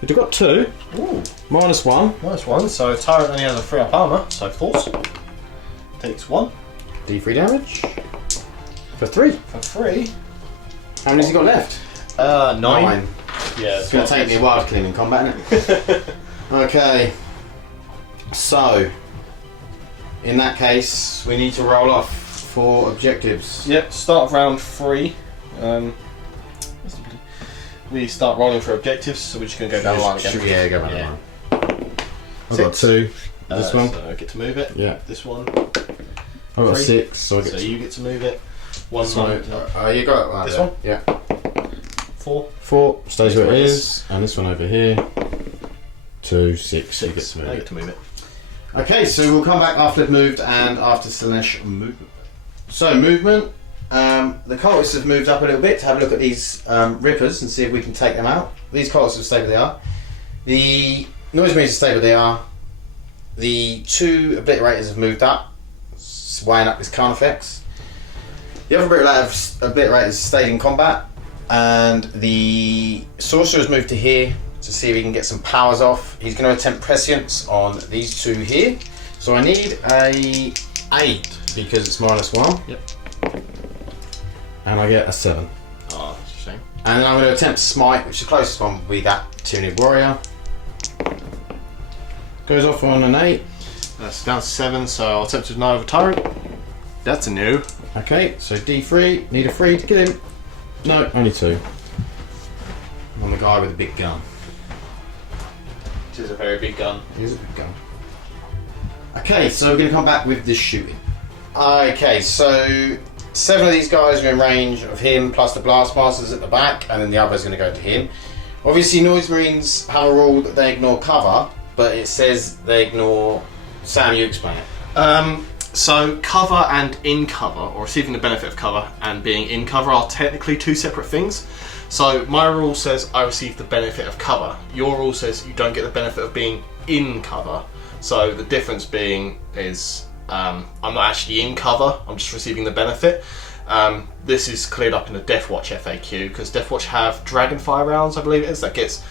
We've got 2. Ooh. -1. Nice one. So Tyrant only has a 3 up armour, so force. Takes 1. D3 damage. For 3. For 3. How many has he got left? 9. Yeah, It's going to take me a while to kill him in combat, isn't it? Okay. So, in that case, we need to roll off for objectives. Yep, start of round 3. We start rolling for objectives, so we're just going to go down the line again. Yeah, go down the line. I've got 6. 2. This one? So I get to move it. Yeah. This one. I've got 3. 6, so I get So to... you get to move it. 1 So, more. you got it. This there. one? Yeah. 4. 4, stays where it This is. And this one over here. 2, 6, you get to move I it. get to move it. Okay, so we'll come back after they've moved and after Slanesh movement. So, movement. The cultists have moved up a little bit to have a look at these rippers and see if we can take them out. These cultists will stay where they are. The noise marines will stay where they are. The 2 obliterators have moved up, weighing up this Carnifex. The other obliterators stayed in combat, and the sorcerer has moved to here to see if he can get some powers off. He's going to attempt prescience on these 2 here. So I need a 8 because it's -1. Yep. And I get a 7. Oh, that's a shame. And then I'm going to attempt smite, which the closest one will be that Tyranid warrior. Goes off on an 8. That's down to 7, so I'll attempt to deny over Tyrant. That's a no. Okay, so D3. Need a 3 to kill him. No, only 2. I'm the guy with the big gun. It is a very big gun. It is a big gun. Okay, so we're going to come back with the shooting. Okay, so 7 of these guys are in range of him, plus the blast masters at the back, and then the other's going to go to him. Obviously, noise marines have a rule that they ignore cover, but it says they ignore. Sam, you explain it. So cover and in cover, or receiving the benefit of cover and being in cover, are technically 2 separate things. So my rule says I receive the benefit of cover. Your rule says you don't get the benefit of being in cover. So the difference being is I'm not actually in cover, I'm just receiving the benefit. This is cleared up in the Deathwatch FAQ, because Deathwatch have Dragonfire rounds, I believe it is, that gets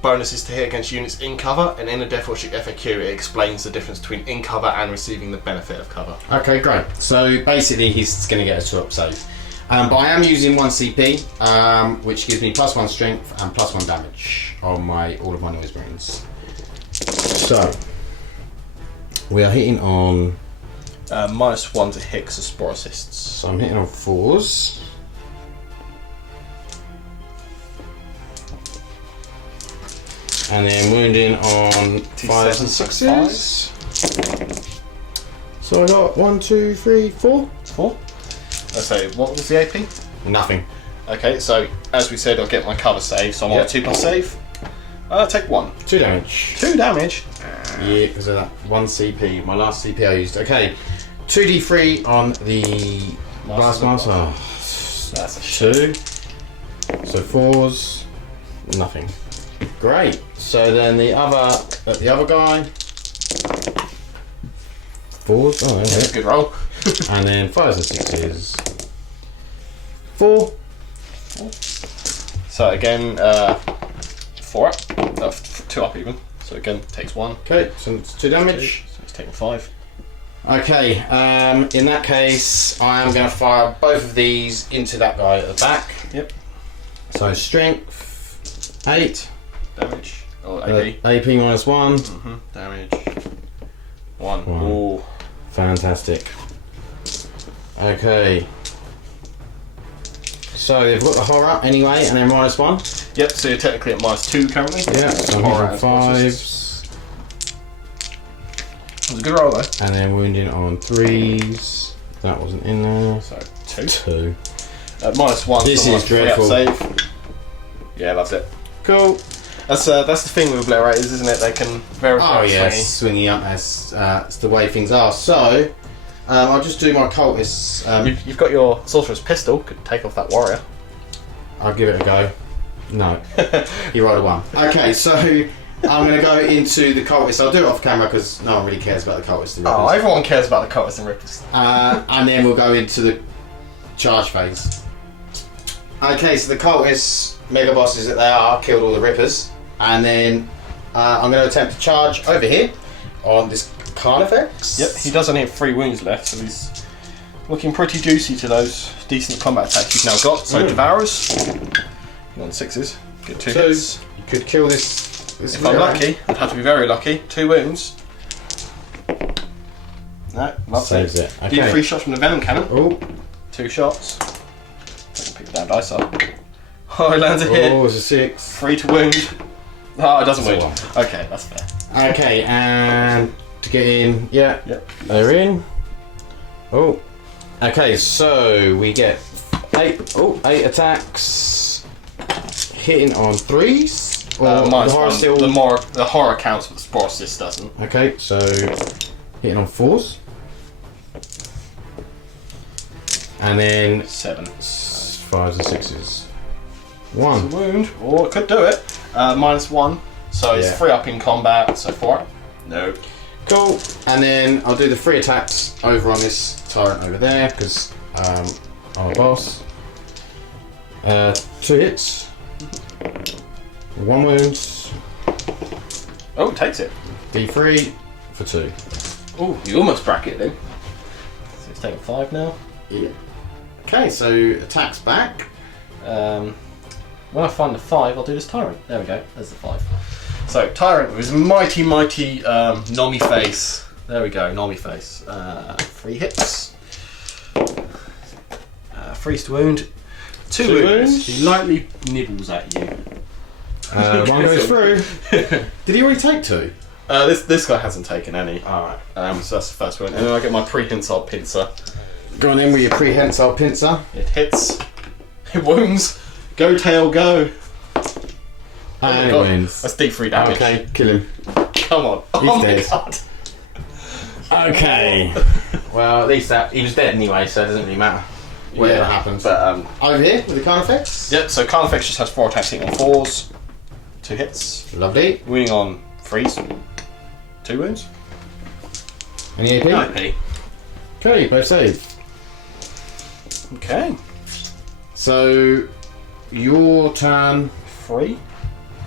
bonuses to hit against units in cover, and in the Deathwatch FAQ it explains the difference between in cover and receiving the benefit of cover. Okay, great. So basically he's going to get a 2-up save. But I am using 1 CP, which gives me +1 strength and +1 damage on all of my noise marines. So we are hitting on -1 to hit because of spore assists. So I'm hitting on 4s. And then wounding on 5s and 6s. So I got 1, 2, 3, 4. 4. Okay, what was the AP? Nothing. Okay, so as we said, I'll get my cover save, so I'm on a 2+ save. Take 1. 2 damage. 2 damage? Yeah, because of that 1 CP. My last CP I used. Okay, 2d3 on the blast master. Oh, that's a shit. 2. So 4s. Nothing. Great. So then the other guy. 4s. Oh, That's a okay. good roll. And then 5s and 6s. 4. So again, 4 up. 2 up even. So again, takes 1. Okay, so it's 2 damage. So he's taking 5. Okay, in that case, I am going to fire both of these into that guy at the back. Yep. So strength 8. Damage. Oh, AP. AP -1. Damage. 1. Ooh. Fantastic. Okay. So they've got the horror anyway, and then -1. Yep, so you're technically at -2 currently. Yeah, so horror 5s. That was a good roll though. And then wounding on 3s. That wasn't in there. So 2. 2. -1. This is dreadful. Save. Yeah, loves it. Cool. That's the thing with obliterators, isn't it? They can very swingy up as the way things are. So I'll just do my cultists. You've got your sorcerer's pistol. Could take off that warrior. I'll give it a go. No, you rolled a 1. Okay, so I'm going to go into the cultists. I'll do it off camera because no one really cares about the cultists and rippers. Oh, everyone cares about the cultists and rippers. And then we'll go into the charge phase. Okay, so the cultists, mega bosses that they are, killed all the rippers. And then I'm going to attempt to charge over here on this Carnifex. Yep, he does only have 3 wounds left, so he's looking pretty juicy to those decent combat attacks he's now got. So Devourers, on 6s, get 2 hits. You could kill this if I'm lucky, I'd have to be very lucky. 2 wounds. No, loves Saves it. Okay. Do 3 shots from the Venom Cannon. Oh. 2 shots. I can pick the damn dice up. Oh, he lands a hit. Oh, it's a 6. 3 to wound. Oh, it doesn't That's wound. Okay, that's fair. Okay, and to get in, yeah, yep, they're in. Oh, okay, so we get 8 attacks, hitting on 3s. The horror counts, but the spore assist doesn't. Okay, so hitting on 4s, and then 7, 5s and 6s. 1 it's a wound, or it could do it. -1, so it's 3 up in combat. So 4. No. Cool, and then I'll do the 3 attacks over on this tyrant over there because I'm a boss. 2 hits, 1 wound. Oh, it takes it. D3 for 2. Oh, you almost bracket then. So it's taking 5 now. Yeah. Okay, so attacks back. When I find the 5, I'll do this Tyrant. There we go, there's the 5. So, Tyrant with his mighty Nomi face. There we go, Nomi face. 3 hits. 3 to wound. 2 wounds. He lightly nibbles at you. 1 goes through. Did he already take 2? This guy hasn't taken any. Alright. So that's the first one. And then I get my prehensile pincer. Go on in with your prehensile pincer. It hits. It wounds. Go tail go. And it wins. That's D3 damage. Okay, kill him. Come on. He's dead. God. Okay. Well, at least he was dead anyway, so it doesn't really matter. Whatever happens. But over here with the Carnifex. Yep, so Carnifex just has 4 attacks hitting on 4s. 2 hits. Lovely. Wounding on 3s. 2 wounds. Any AP? No AP. Okay, both save. Okay. So your turn 3.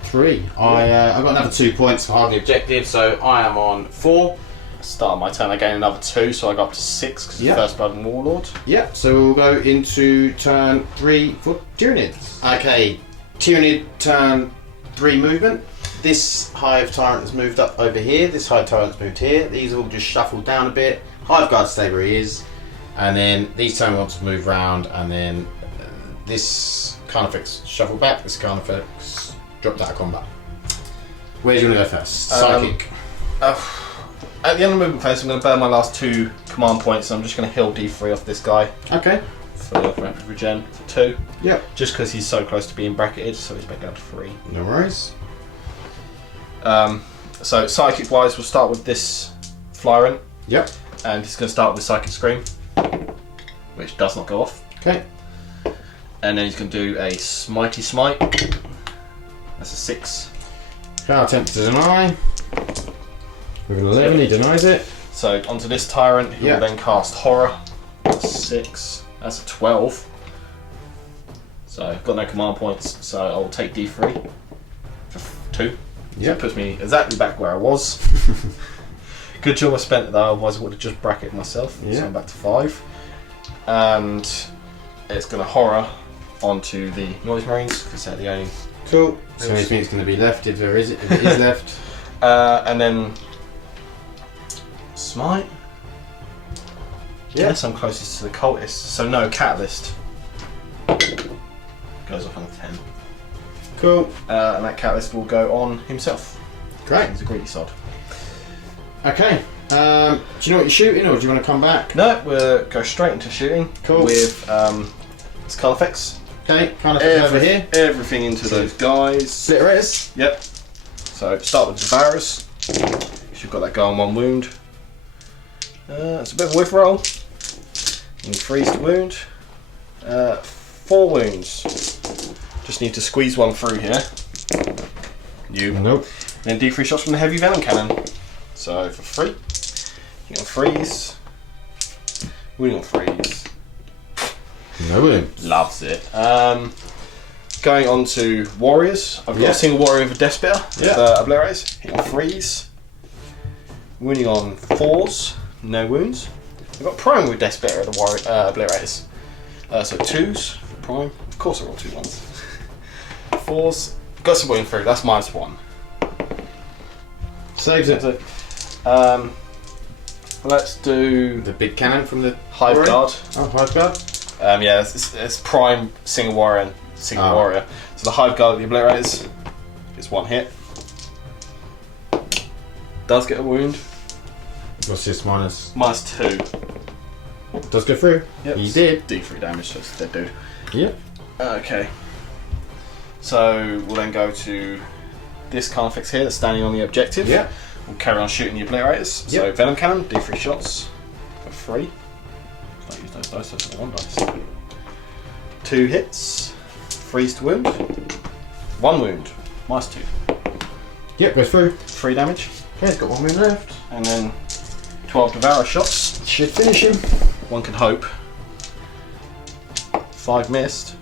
3. I got another 2 points for hardly objective, so I am on 4. Start my turn, I gain another 2, so I got up to 6 because it's First Blood and Warlord. Yep, so we'll go into turn 3 for Tyranids. Okay, Tyranid turn 3 movement. This Hive Tyrant has moved up over here, this Hive Tyrant's moved here. These all just shuffled down a bit. Hive Guard stay where he is. And then these turn wants to move round, and then this Carnifex shuffle back, this Carnifex dropped out of combat. Where do you want to go first? Psychic. At the end of the movement phase, I'm going to burn my last 2 command points, and I'm just going to heal D3 off this guy. Okay. For rapid regen for 2. Yep. Just because he's so close to being bracketed, so he's back down to 3. No worries. So psychic wise, we'll start with this Flyrant. Yep. And he's going to start with Psychic Scream, which does not go off. Okay. And then he's going to do a Mighty Smite. That's a 6. Power attempt to deny. With an 11, he denies it. So onto this Tyrant, who will then cast Horror. That's 6. That's a 12. So I've got no command points, so I'll take D3 for 2. So it puts me exactly back where I was. Good job I spent it though, otherwise I would have just bracketed myself. Yeah. So I'm back to 5. And it's going to horror onto the Noise Marines because they're the only. Cool. So anything it's going to be left if it is left. And then Smite. Yeah. Yes, I'm closest to the cultist. So no Catalyst. Goes off on a 10. Cool. And that Catalyst will go on himself. Great. He's a greedy sod. Okay. Do you know what you're shooting, or do you want to come back? No, we'll go straight into shooting. Cool. With this colour effects. Okay, kind of over here. Everything into those guys. Splitters. Yep. So start with Devourers. You've got that guy on 1 wound. It's a bit of a whiff roll. You freeze to wound. 4 wounds. Just need to squeeze 1 through here. Nope. Then D3 shots from the heavy venom cannon. So for free. You got freeze. Wounding on freeze. No wound. Loves it. Going on to warriors. I've got a single warrior with a death spitter with obliterators. Hit on freeze. Wounding on 4s. No wounds. I've got prime with death spitter of the warrior obliterators. So 2s for prime. Of course I roll 2 1s. 4s. Got some wound through. That's -1. Saves it. Let's do The big cannon from the Hive warrior? Guard. Oh, Hive Guard. Yeah, it's prime single warrior and single warrior. So the Hive Guard of the obliterators is 1 hit. Does get a wound. What's this minus? -2. Does go through. Yep. He did. D3 damage, so it's a dead dude. Yep. Okay. So we'll then go to this Carnifex here that's standing on the objective. Yeah. We'll carry on shooting the obliterators. So Yep. Venom Cannon, D3 shots for free. Don't use those dice, that's 1 dice. 2 hits. Freeze to wound. 1 wound. -2. Yep, goes through. 3 damage. Okay, it's got 1 wound left. And then 12 Devourer shots. Should finish him. One can hope. 5 missed.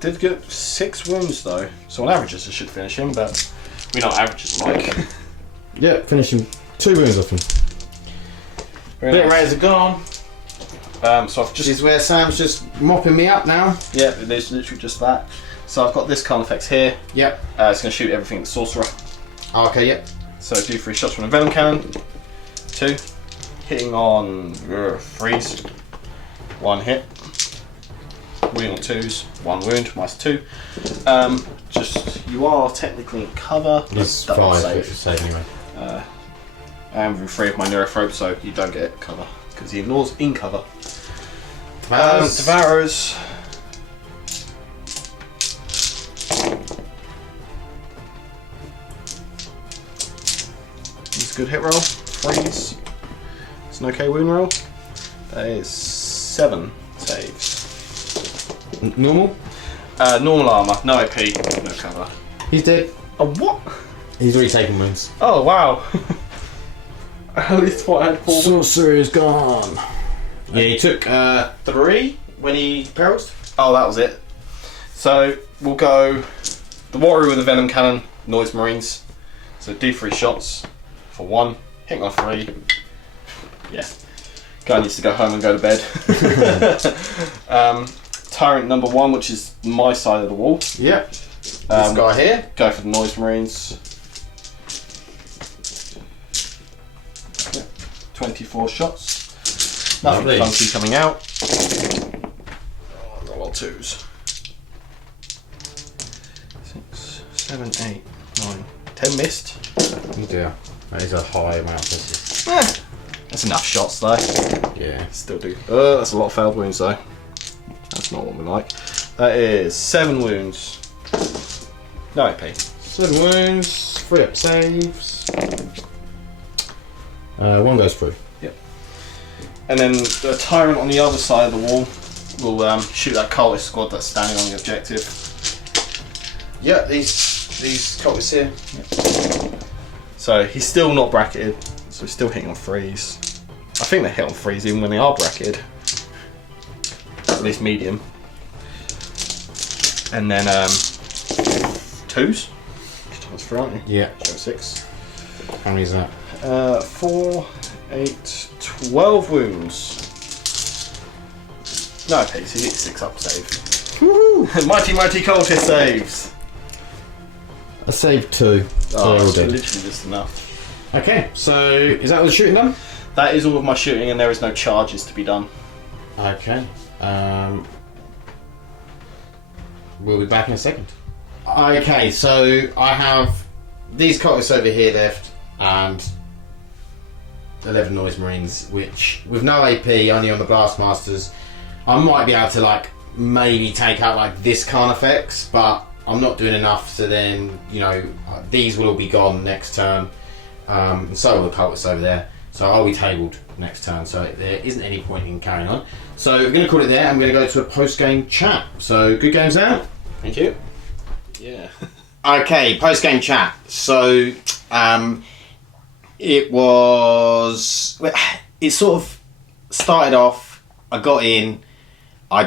Did get 6 wounds though. So on averages it should finish him, but we know what averages are like. Yeah, finish him. 2 wounds off him. Obliterators are gone. So I've This just is where Sam's just mopping me up now. yeah, there's literally just that. So I've got this Carnifex here. Yep. It's going to shoot everything at Sorcerer. Okay, yep. So do 3 shots from a Venom Cannon. 2. Hitting on freeze. 1 hit. Wounding on 2s. 1 wound. -2. Just you are technically in cover. He's That won't 5 save anyway. I am within 3 of my Neurophrobe, so you don't get cover because he ignores in cover. Devourers. Devourers. It's a good hit roll. Freeze. It's an okay wound roll. That is 7 saves. Normal? Normal armour, no AP, no cover. He's dead. Oh, what? He's already taken wounds. Oh, wow. I at least thought I had 4 wounds. Sorcerer is gone. Yeah, he took 3 when he perils. Oh, that was it. So we'll go the warrior with a venom cannon, noise marines. So do 3 shots for 1, hitting on 3. Yeah, guy needs to go home and go to bed. Tyrant number 1, which is my side of the wall. Yep. This guy here. Go for the noise marines. 24 shots. Nothing Lovely. funky coming out. Roll all 2s. 6, 7, 8, 9, 10 missed. Oh dear. That is a high amount of misses. That's enough shots though. Yeah. Still do. That's a lot of failed wounds though. That's not what we like. That is 7 wounds. No AP. 7 wounds, 3 up saves. 1 goes through. Yep. And then the tyrant on the other side of the wall will shoot that cultist squad that's standing on the objective. Yeah, these cultists here. Yep. So he's still not bracketed, so he's still hitting on 3s. I think they hit on 3s even when they are bracketed. At least medium. And then 2s. That's for, aren't you? Yeah. Show 6. How many is that? 4, 8, 12 wounds. No, okay, so you get 6 up save. Woohoo! Mighty cultist saves. I saved 2. Oh, that's literally just enough. Okay, so is that all the shooting done? That is all of my shooting, and there is no charges to be done. Okay. We'll be back in a second. Okay, so I have these cultists over here left, and 11 Noise Marines, which with no AP, only on the Blastmasters, I might be able to like maybe take out like this kind of effects, but I'm not doing enough. So then these will all be gone next turn, and so will the cultists over there. So I'll be tabled next turn. So there isn't any point in carrying on. So we're going to call it there. I'm going to go to a post-game chat. So good games now. Thank you. Yeah. Okay, post-game chat. So it sort of started off, I got in, I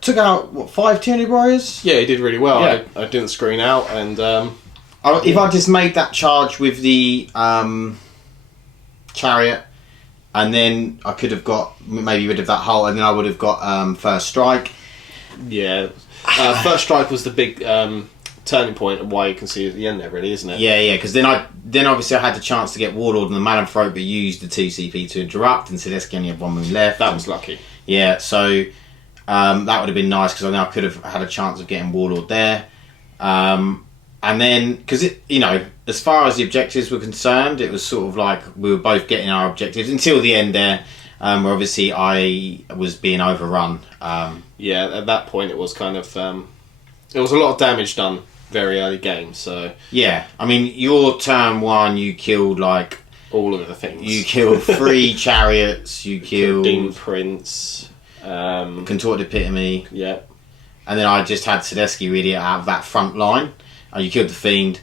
took out, 5 Tyranid warriors? Yeah, he did really well. Yeah. I didn't screen out, and if I just made that charge with the chariot, and then I could have got maybe rid of that hull, and then I would have got first strike. Yeah. First strike was the big turning point of why you can see at the end there, really, isn't it? Yeah, because then obviously I had the chance to get Warlord and the Malanthrope, but used the 2 CP to interrupt, and Sileski only had 1 wound left. That was lucky. Yeah, so that would have been nice, because I could have had a chance of getting Warlord there. And then, because as far as the objectives were concerned, it was sort of like we were both getting our objectives until the end there, where obviously I was being overrun. Yeah, at that point it was kind of there was a lot of damage done very early game. So yeah, I mean, your turn 1, you killed like all of the things. You killed 3 chariots. You killed Demon Prince, Contorted Epitome. Yeah, and then I just had Sileski really out of that front line. You killed the Fiend.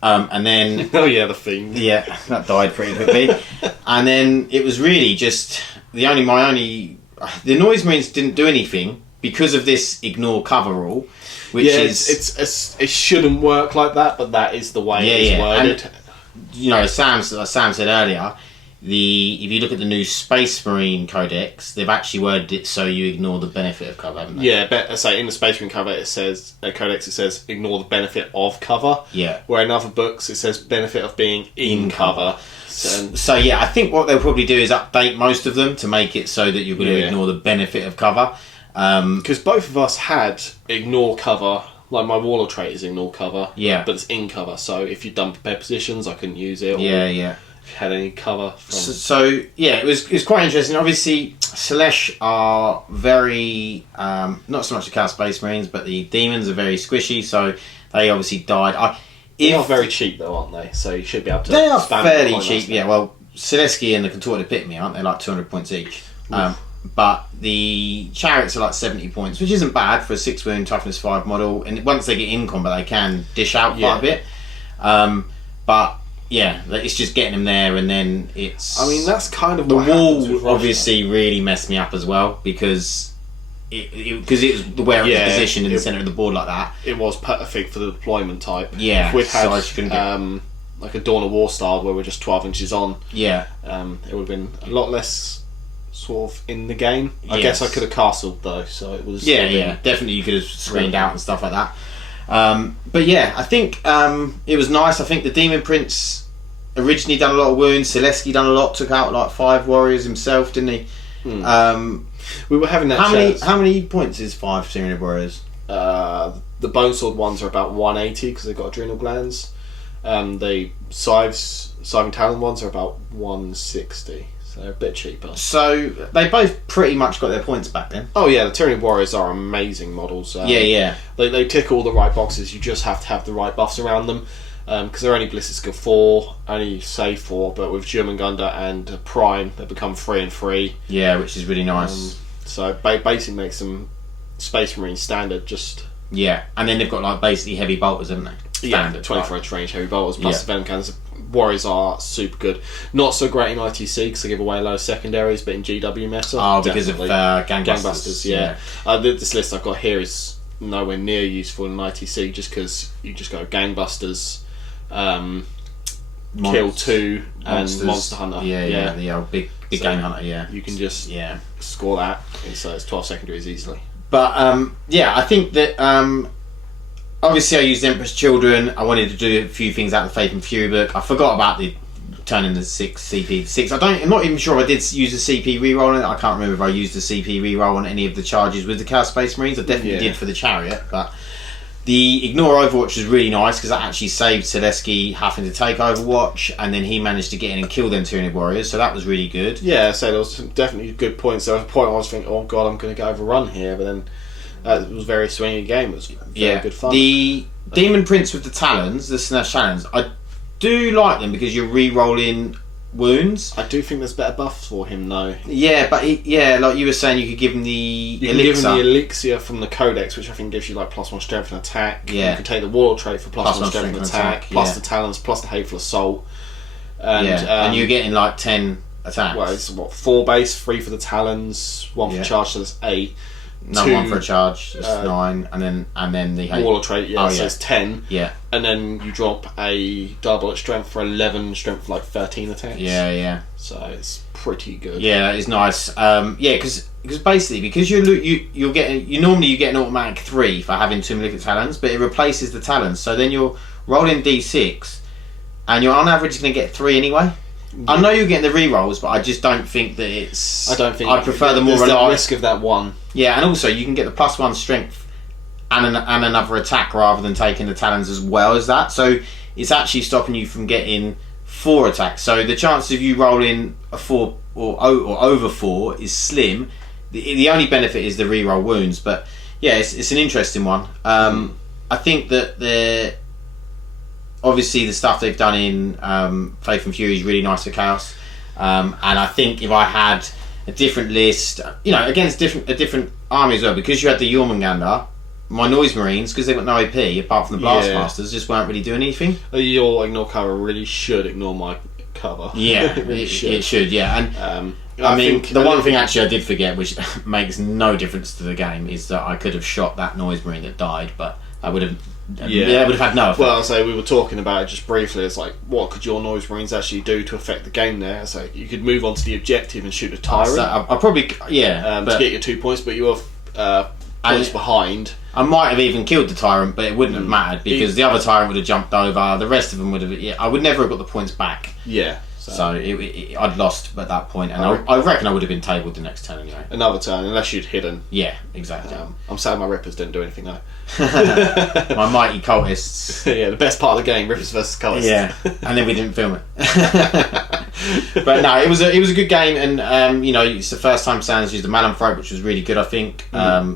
And then oh yeah, the Fiend. Yeah, that died pretty quickly. And then it was really just the Noise Marines didn't do anything because of this ignore cover rule, which it shouldn't work like that, but that is the way it's worded. And, Sam said earlier, if you look at the new Space Marine Codex, they've actually worded it so you ignore the benefit of cover, haven't they? Yeah, but so in the Space Marine cover, it says Codex. It says ignore the benefit of cover. Yeah. Where in other books, it says benefit of being in cover. So yeah, I think what they'll probably do is update most of them to make it so that you're going to ignore the benefit of cover. Because both of us had ignore cover. Like my Warlord trait is ignore cover. Yeah. But it's in cover. So if you've done prepared positions, I couldn't use it. Yeah. Had any cover from... So yeah, it was quite interesting. Obviously, Selesh are very not so much the Chaos Space Marines, but the demons are very squishy. So they obviously died. They are very cheap though, aren't they? So you should be able to. They are fairly cheap. Yeah. Well, Sileski and the Contorted Epitome, aren't they? Like 200 points each. But the chariots are like 70 points, which isn't bad for a 6 wound toughness 5 model. And once they get in combat, they can dish out quite a bit. But yeah, it's just getting them there, and then it's... I mean, that's kind of the what wall obviously really messed me up as well, because it was where it was positioned in the centre of the board like that. It was perfect for the deployment type. Yeah, if we'd had like a Dawn of War style where we're just 12 inches on, it would have been a lot less sort of in the game. I guess I could have castled though, so it was... Yeah, definitely you could have screened out and stuff like that. But yeah, I think it was nice. I think the Demon Prince originally done a lot of wounds. Sileski done a lot, took out like 5 warriors himself, didn't he? We were having that How many points is 5 Tyranid warriors? The Bone Sword ones are about 180 because they've got adrenal glands. The Scythe and Talon ones are about 160. So they're a bit cheaper. So they both pretty much got their points back then. Oh yeah, the Tyranid Warriors are amazing models. They tick all the right boxes. You just have to have the right buffs around them. Because they're only Ballistic Skill 4, only save 4, but with Jurmungandr and Prime, they become 3 and 3. Yeah, which is really nice. So basically makes them Space Marine standard, just... Yeah, and then they've got like basically heavy bolters, haven't they? Standard, 24 inch range heavy bolters, plus the Venom Cannons. Warriors are super good. Not so great in ITC because they give away a lot of secondaries, but in GW meta... Oh, because of Gangbusters. Yeah. This list I've got here is nowhere near useful in ITC just because you just go gangbusters, kill 2 monsters, and monster hunter. The old big So game hunter. Yeah, you can just score that. So it's 12 secondaries easily. But I think that obviously I used Emperor's Children. I wanted to do a few things out of the Faith and Fury book. I forgot about the turning the 6 CP 6. I'm not even sure if I did use a CP reroll on it. I can't remember if I used a CP reroll on any of the charges with the Chaos Space Marines. I definitely did for the Chariot, but the Ignore Overwatch was really nice because that actually saved Selesky having to take Overwatch, and then he managed to get in and kill them Tyranid warriors, so that was really good. Yeah, so there was some definitely good points. There was a point where I was thinking, oh god, I'm going to get overrun here, but then it was a very swingy game. It was very good fun. The Demon Prince with the Talons, the Slash Talons, I do like them because you're re-rolling wounds. I do think there's better buffs for him though. Yeah, but like you were saying, you could give him the elixir. Give him the elixir from the Codex, which I think gives you like +1 strength and attack. Yeah. You can take the Warlord trait for +1 strength and attack, plus the Talons, plus the Hateful Assault. And you're getting like 10 attacks. Well, it's 4 base, 3 for the Talons, 1 for charge, so that's 8. No, 1 for a charge, it's 9, and then the Warlord trait, so it's 10. Yeah. And then you drop a double at strength for 11, strength for like 13 attacks. Yeah. So it's pretty good. Yeah, that is nice. Because basically, because you normally get an automatic 3 for having 2 Malefic Talons, but it replaces the Talons. So then you're rolling D6, and you're on average going to get 3 anyway. I know you're getting the rerolls, but I just don't think that it's. I prefer the more reliable risk of that 1. Yeah, and also you can get the +1 strength and another attack rather than taking the Talons as well as that. So it's actually stopping you from getting 4 attacks. So the chance of you rolling a 4 or over 4 is slim. The only benefit is the reroll wounds, but yeah, it's an interesting one. I think that obviously the stuff they've done in Faith and Fury is really nice for Chaos, and I think if I had a different list, against a different army as well, because you had the Jormungandr, my Noise Marines, because they've got no AP apart from the Blastmasters, just weren't really doing anything. Your ignore cover really should ignore my cover. Yeah, it should. Yeah, and I mean, the one thing actually I did forget, which makes no difference to the game, is that I could have shot that Noise Marine that died, but I would have. It would have had no effect. Well, I'll say we were talking about it just briefly. It's like, what could your Noise Marines actually do to affect the game there? So you could move on to the objective and shoot a Tyrant. I'll probably, to get your 2 points, but you were points behind. I might have even killed the Tyrant, but it wouldn't have mattered because the other Tyrant would have jumped over. The rest of them would have. Yeah, I would never have got the points back. Yeah. So I'd lost at that point, and I reckon I would have been tabled the next turn anyway. Another turn, unless you'd hidden. Yeah, exactly. I'm sad my Rippers didn't do anything though. My mighty cultists. Yeah, the best part of the game, Rippers versus cultists. Yeah, and then we didn't film it. But no, it was a good game, and it's the first time Sans used the Malumthrope, which was really good. I think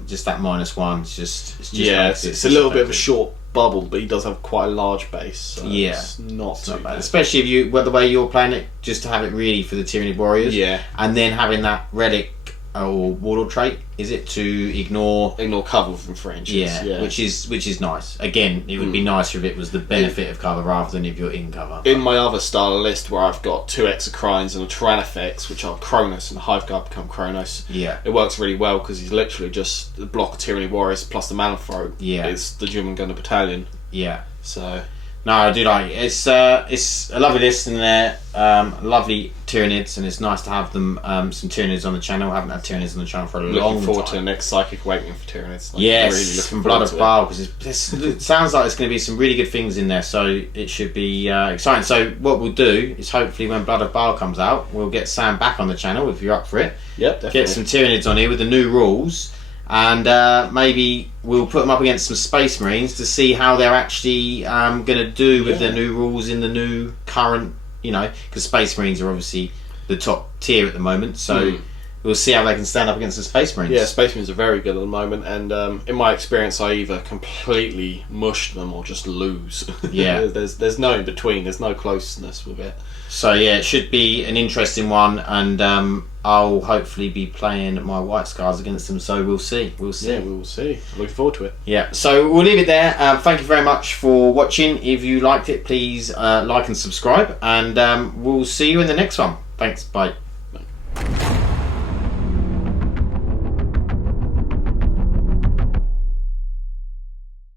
just that -1. It's just it's a little bit of a short bubble, but he does have quite a large base. So it's not too bad. Especially if the way you're playing it, just to have it really for the Tyranid warriors. Yeah, and then having that relic or warlord trait, is it to ignore cover from French? Yeah, which is nice. Again, it would be nicer if it was the benefit of cover rather than if you're in cover. In my other style list, where I've got 2 Exocrines and a Tyrannifex, which are Kronos, and the Hive Guard become Kronos. Yeah, it works really well because he's literally just the block of Tyranid warriors plus the Malumthrope. Yeah, is the Jormungandr battalion. Yeah, so. No, I do like it. It's a lovely list in there. Lovely Tyranids, and it's nice to have them. Some Tyranids on the channel. I haven't had Tyranids on the channel for a long time. Looking forward to the next Psychic Awakening for Tyranids. Yes, from Blood of Baal, because it sounds like there's going to be some really good things in there. So it should be exciting. So what we'll do is hopefully when Blood of Baal comes out, we'll get Sam back on the channel if you're up for it. Yep, definitely. Get some Tyranids on here with the new rules. And maybe we'll put them up against some Space Marines to see how they're actually going to do with the new rules in the new current, because Space Marines are obviously the top tier at the moment. So we'll see how they can stand up against the Space Marines. Yeah, Space Marines are very good at the moment, and in my experience, I either completely mush them or just lose. Yeah, there's no in between. There's no closeness with it. So yeah, it should be an interesting one, and I'll hopefully be playing my White Scars against them. So we'll see. Yeah, we will see. Looking forward to it. Yeah. So we'll leave it there. Thank you very much for watching. If you liked it, please like and subscribe, and we'll see you in the next one. Thanks. Bye.